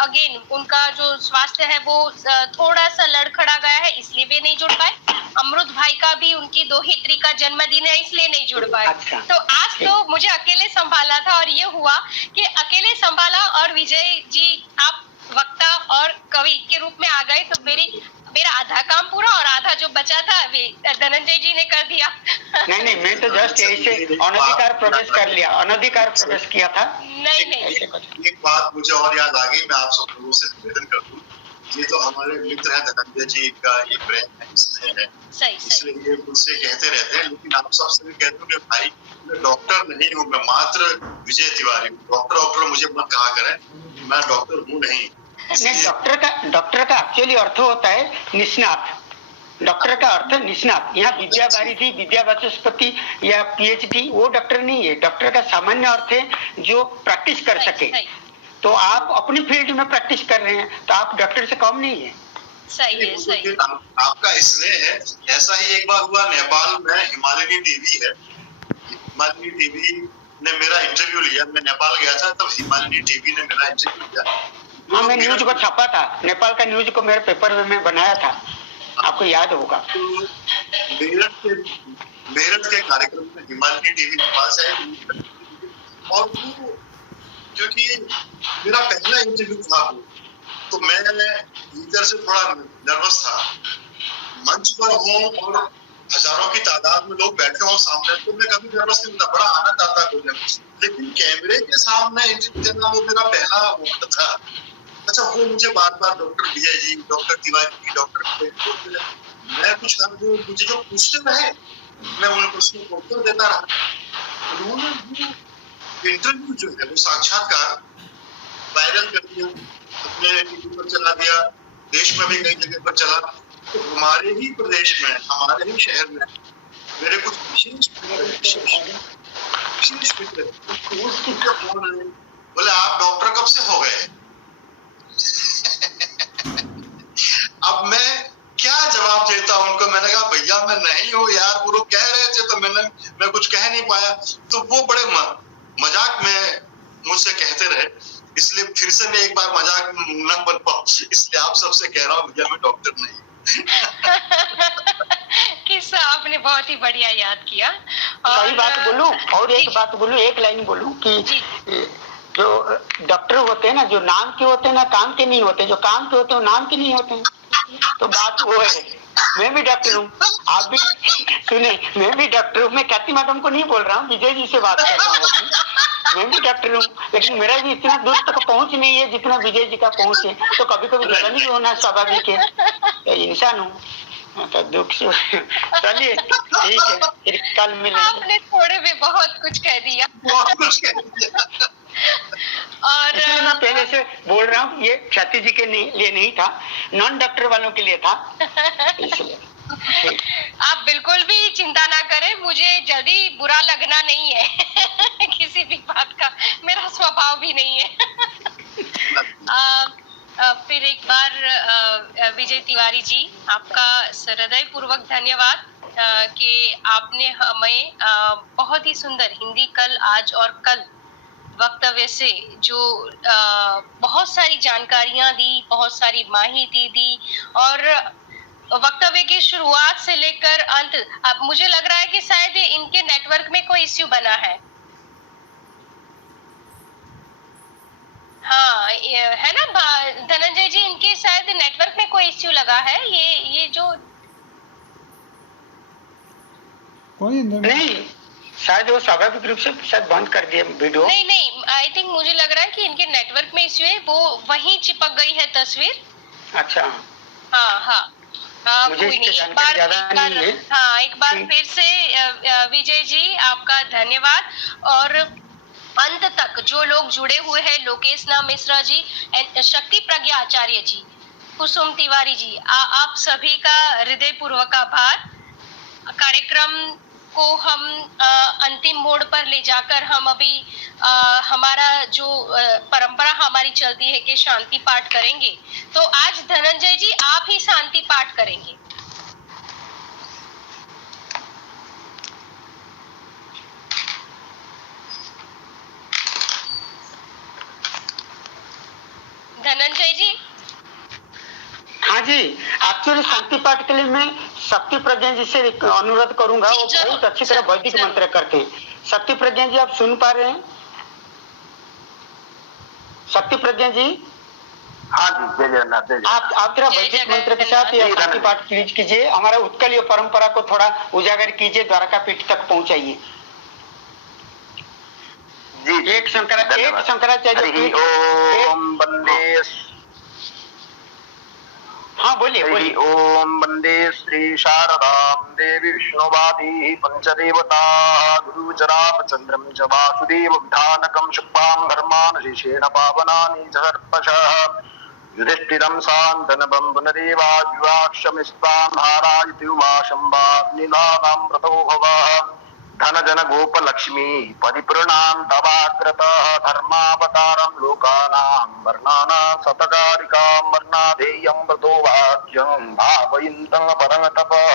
अगेन उनका जो स्वास्थ्य है वो थोड़ा सा लड़खड़ा गया है, इसलिए वे नहीं जुड़ पाए। अमृत भाई का भी उनकी 2 हितरी का जन्मदिन है, इसलिए नहीं जुड़ पाए। अच्छा। तो आज तो मुझे अकेले संभालना था, और ये हुआ कि अकेले संभाला और विजय जी आप वक्ता और कवि के रूप में आ गए, तो मेरा आधा काम पूरा और आधा जो बचा था धनंजय जी ने कर दिया। नहीं, मैं तो जस्ट ऐसे अनधिकार प्रवेश कर लिया, अनधिकार प्रवेश किया था। नहीं। एक बात मुझे और याद आ गई, मैं आप सब लोगों से निवेदन कर दूं, ये तो हमारे मित्र हैं, धनंजय जी का ये प्रेम है, स्नेह है, इसलिए ये मुझसे कहते रहते हैं, लेकिन आप सबसे भी कहते हो कि भाई मैं डॉक्टर नहीं हूँ, मैं मात्र विजय तिवारी हूँ। डॉक्टर मुझे मत कहा करें, मैं डॉक्टर हूँ नहीं। डॉक्टर का एक्चुअली अर्थ होता है निष्णात। डॉक्टर का अर्थ निष्णात। यहाँ विद्या वारिधि, विद्या वाचस्पति या पीएचडी वो डॉक्टर नहीं है। डॉक्टर का सामान्य अर्थ है जो प्रैक्टिस कर सके। तो आप अपनी फील्ड में प्रैक्टिस कर रहे हैं, तो आप डॉक्टर से कम नहीं है। सही। आपका स्नेह है। ऐसा ही एक बार हुआ नेपाल में, हिमालयनी टीवी है, हिमालयनी टीवी ने मेरा इंटरव्यू लिया। मैं नेपाल गया था, तब हिमालयनी टीवी ने मेरा इंटरव्यू लिया। हाँ, मैं न्यूज को छापा था, नेपाल का न्यूज को मेरे पेपर में मैं बनाया था, आपको याद होगा। तो मेरठ के कार्यक्रम में हिमालयनी टीवी नेपाल से आई, और वो क्योंकि मेरा पहला इंटरव्यू था वो, तो मैं इधर से थोड़ा नर्वस था। मंच पर हूँ और हजारों की तादाद में लोग बैठे हों सामने, तो मैं कभी नर्वस नहीं होता, बड़ा आनंद आता है। लेकिन कैमरे के सामने इंटरव्यू देना वो मेरा पहला वक्त था। अच्छा, वो मुझे बार बार doctor Vijay ji, doctor Tiwari ji, doctor मैं कुछ मुझे जो पूछते रहे, मैं उन प्रश्नों को उत्तर देता रहा। उन्होंने वो इंटरव्यू जो है वो साक्षात्कार वायरल कर दिया, अपने टीवी पर चला दिया, देश में भी कई जगह पर चला। तो हमारे ही प्रदेश में, हमारे ही शहर में मेरे कुछ विशेष मित्र बोले आप डॉक्टर कब से हो गए? अब मैं क्या जवाब देता उनको? मैंने कहा भैया मैं नहीं हूँ यार, वो कह रहे थे तो मैं कुछ कह नहीं पाया। तो वो बड़े मजाक में मुझसे कहते रहे, इसलिए फिर से मैं एक बार मजाक न बन पाऊं, इसलिए आप सबसे कह रहा हूँ भैया मैं डॉक्टर नहीं। किस्सा आपने बहुत ही बढ़िया याद किया। और बात बोलूं, और एक बात बोलूं, एक लाइन बोलूं कि जो डॉक्टर होते हैं ना, जो नाम के होते हैं ना, काम के नहीं होते। जो काम के होते हैं नाम के नहीं होते हैं। तो बात वो है, मैं भी डॉक्टर हूँ, आप भी सुने, मैं भी डॉक्टर हूँ। मैं ख्याति मैडम को नहीं बोल रहा हूँ, विजय जी से बात कर रहा हूँ। मैं भी डॉक्टर हूँ, लेकिन मेरा भी इतना दूर तक पहुँच नहीं है जितना विजय जी का पहुँच है। तो कभी कभी जलन भी होना स्वाभाविक है, इंसान हूँ, तो दुख से। चलिए ठीक है, फिर कल मिलेंगे। आपने थोड़े में बहुत कुछ कह दिया। और मैं पहले से बोल रहा हूँ, ये ख्याति जी के लिए नहीं था, नॉन डॉक्टर वालों के लिए था, इसलिए। आप बिल्कुल भी चिंता ना करें, मुझे जल्दी बुरा लगना नहीं है किसी भी बात का, मेरा स्वभाव भी नहीं है। फिर एक बार विजय तिवारी जी, आपका हृदय पूर्वक धन्यवाद कि आपने हमें बहुत ही सुंदर हिंदी कल, आज और कल वक्तव्य से जो बहुत सारी जानकारियां दी, बहुत सारी माहिती दी और वक्तव्य की शुरुआत से लेकर अंत। अब मुझे लग रहा है कि शायद इनके नेटवर्क में कोई इश्यू बना है। हाँ, है ना धनंजय जी, इनके शायद नेटवर्क में कोई इश्यू लगा है। ये जो कोई नहीं, शायद वो स्वाभाविक रूप से शायद बंद कर दिए वीडियो। नहीं, आई थिंक मुझे लग रहा है कि इनके नेटवर्क में इश्यू है, वो वहीं चिपक गई है तस्वीर। अच्छा, हाँ, मुझे कोई नहीं, एक बार फिर से विजय जी आपका धन्यवाद। और अंत तक जो लोग जुड़े हुए हैं, लोकेश मिश्रा जी, शक्ति प्रज्ञा आचार्य जी, कुसुम तिवारी जी, आप सभी का हृदय पूर्वक आभार। कार्यक्रम को हम अंतिम मोड़ पर ले जाकर हम अभी हमारा जो परंपरा हमारी चलती है कि शांति पाठ करेंगे, तो आज धनंजय जी आप ही शांति पाठ करेंगे। धनंजय जी। हाँ जी, एक्चुअली शांति पाठ के लिए मैं शक्ति प्रज्ञा जी से अनुरोध करूंगा। वो बहुत अच्छी तरह वैदिक मंत्र करते हैं। शक्ति प्रज्ञा जी, आप सुन पा रहे हैं? शक्ति प्रज्ञा जी, हाँ जी, जय जगन्नाथ। आप थोड़ा वैदिक मंत्र के साथ ये शांति पाठ प्लीज कीजिए। हमारा उत्कलीय परंपरा को थोड़ा उजागर कीजिए, द्वारका पीठ तक पहुंचाइए। एक शंकराचार्य ओम वंदे, हाँ बोलिए। ओम वंदे श्री शारदां देवी विष्णुवादी पंचदेवता गुरु च रामचंद्रम च वासुदेवं ध्यानकं शुक्लां धर्मान् शेषेण पावनानि च सर्पशः युधिष्ठिरं शान्तनवं पुनरेवायुवाक्षमिस्तां धारायितुवाशंवाग्निनादां व्रतो भवः धन जन गोप लक्ष्मी परिपूर्णां तवाग्रतः धर्मावतारं लोकानां वर्णानां सतकारिकां वर्णाधेयं व्रतो वाक्यं भावयन्तं परमतपः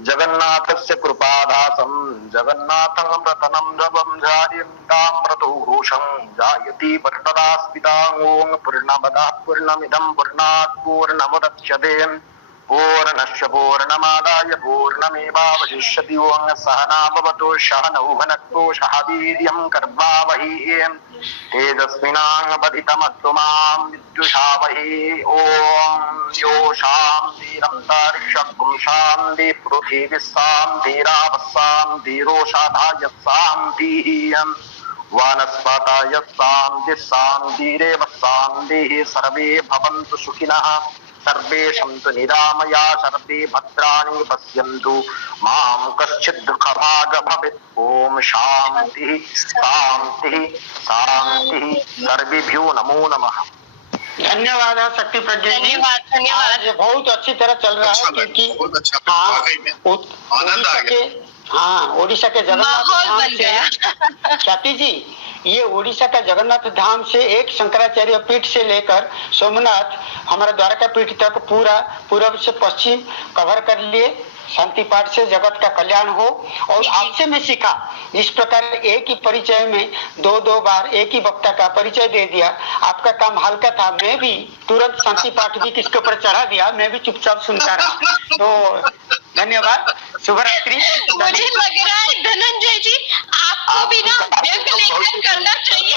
जगन्नाथस्य कृपादासं जगन्नाथं व्रतनं रवं जायन्तां व्रतो घोषं जायति वर्तदा स्मितां ॐ पूर्णमदः पूर्णमिदं पूर्णात् पूर्णमुदच्यते पूर्णस्य पूर्णमादाय पूर्णमेवावशिष्यति। ओम सहना भवतु सहनौ भुनक्तु सह वीर्यं कर्वावहै तेजस्विनावधितमस्तु मा विद्युषावहै। ओम यो शान्तिरन्तरिक्षं शान्ति पृथिवी शान्तिरापः शान्तिरोषधाय शान्तिः वनस्पतय शान्ति शान्तिरेव शान्तिः। सर्वे भवन्तु सुखिनः, सर्वे सन्तु निरामया, सर्वे भद्राणि पश्यन्तु मां कश्चित् दुःखभाग् भवेत्। ओम शान्तिः शान्तिः शान्तिः। सर्वेभ्यो नमो नमः। धन्यवाद शक्ति प्रज्ञा जी। धन्यवाद। ये बहुत अच्छी तरह चल रहा है, क्योंकि ओडिशा के जगन्नाथ धाम से स्वाति जी, ये ओडिशा का जगन्नाथ धाम से एक शंकराचार्य पीठ से लेकर सोमनाथ हमारा द्वारका पीठ तक पूरा पूर्व से पश्चिम कवर कर लिए। शांति पाठ से जगत का कल्याण हो। और आपसे मैं सीखा, जिस प्रकार एक ही परिचय में दो बार एक ही वक्ता का परिचय दे दिया, आपका काम हल्का था। मैं भी तुरंत शांति पाठ भी किसके ऊपर चढ़ा दिया, मैं भी चुपचाप सुनता रहा। तो धन्यवाद, शुभ रात्रि। मुझे लग रहा है धनंजय जी आपको भी ना व्यंग लेखन करना चाहिए।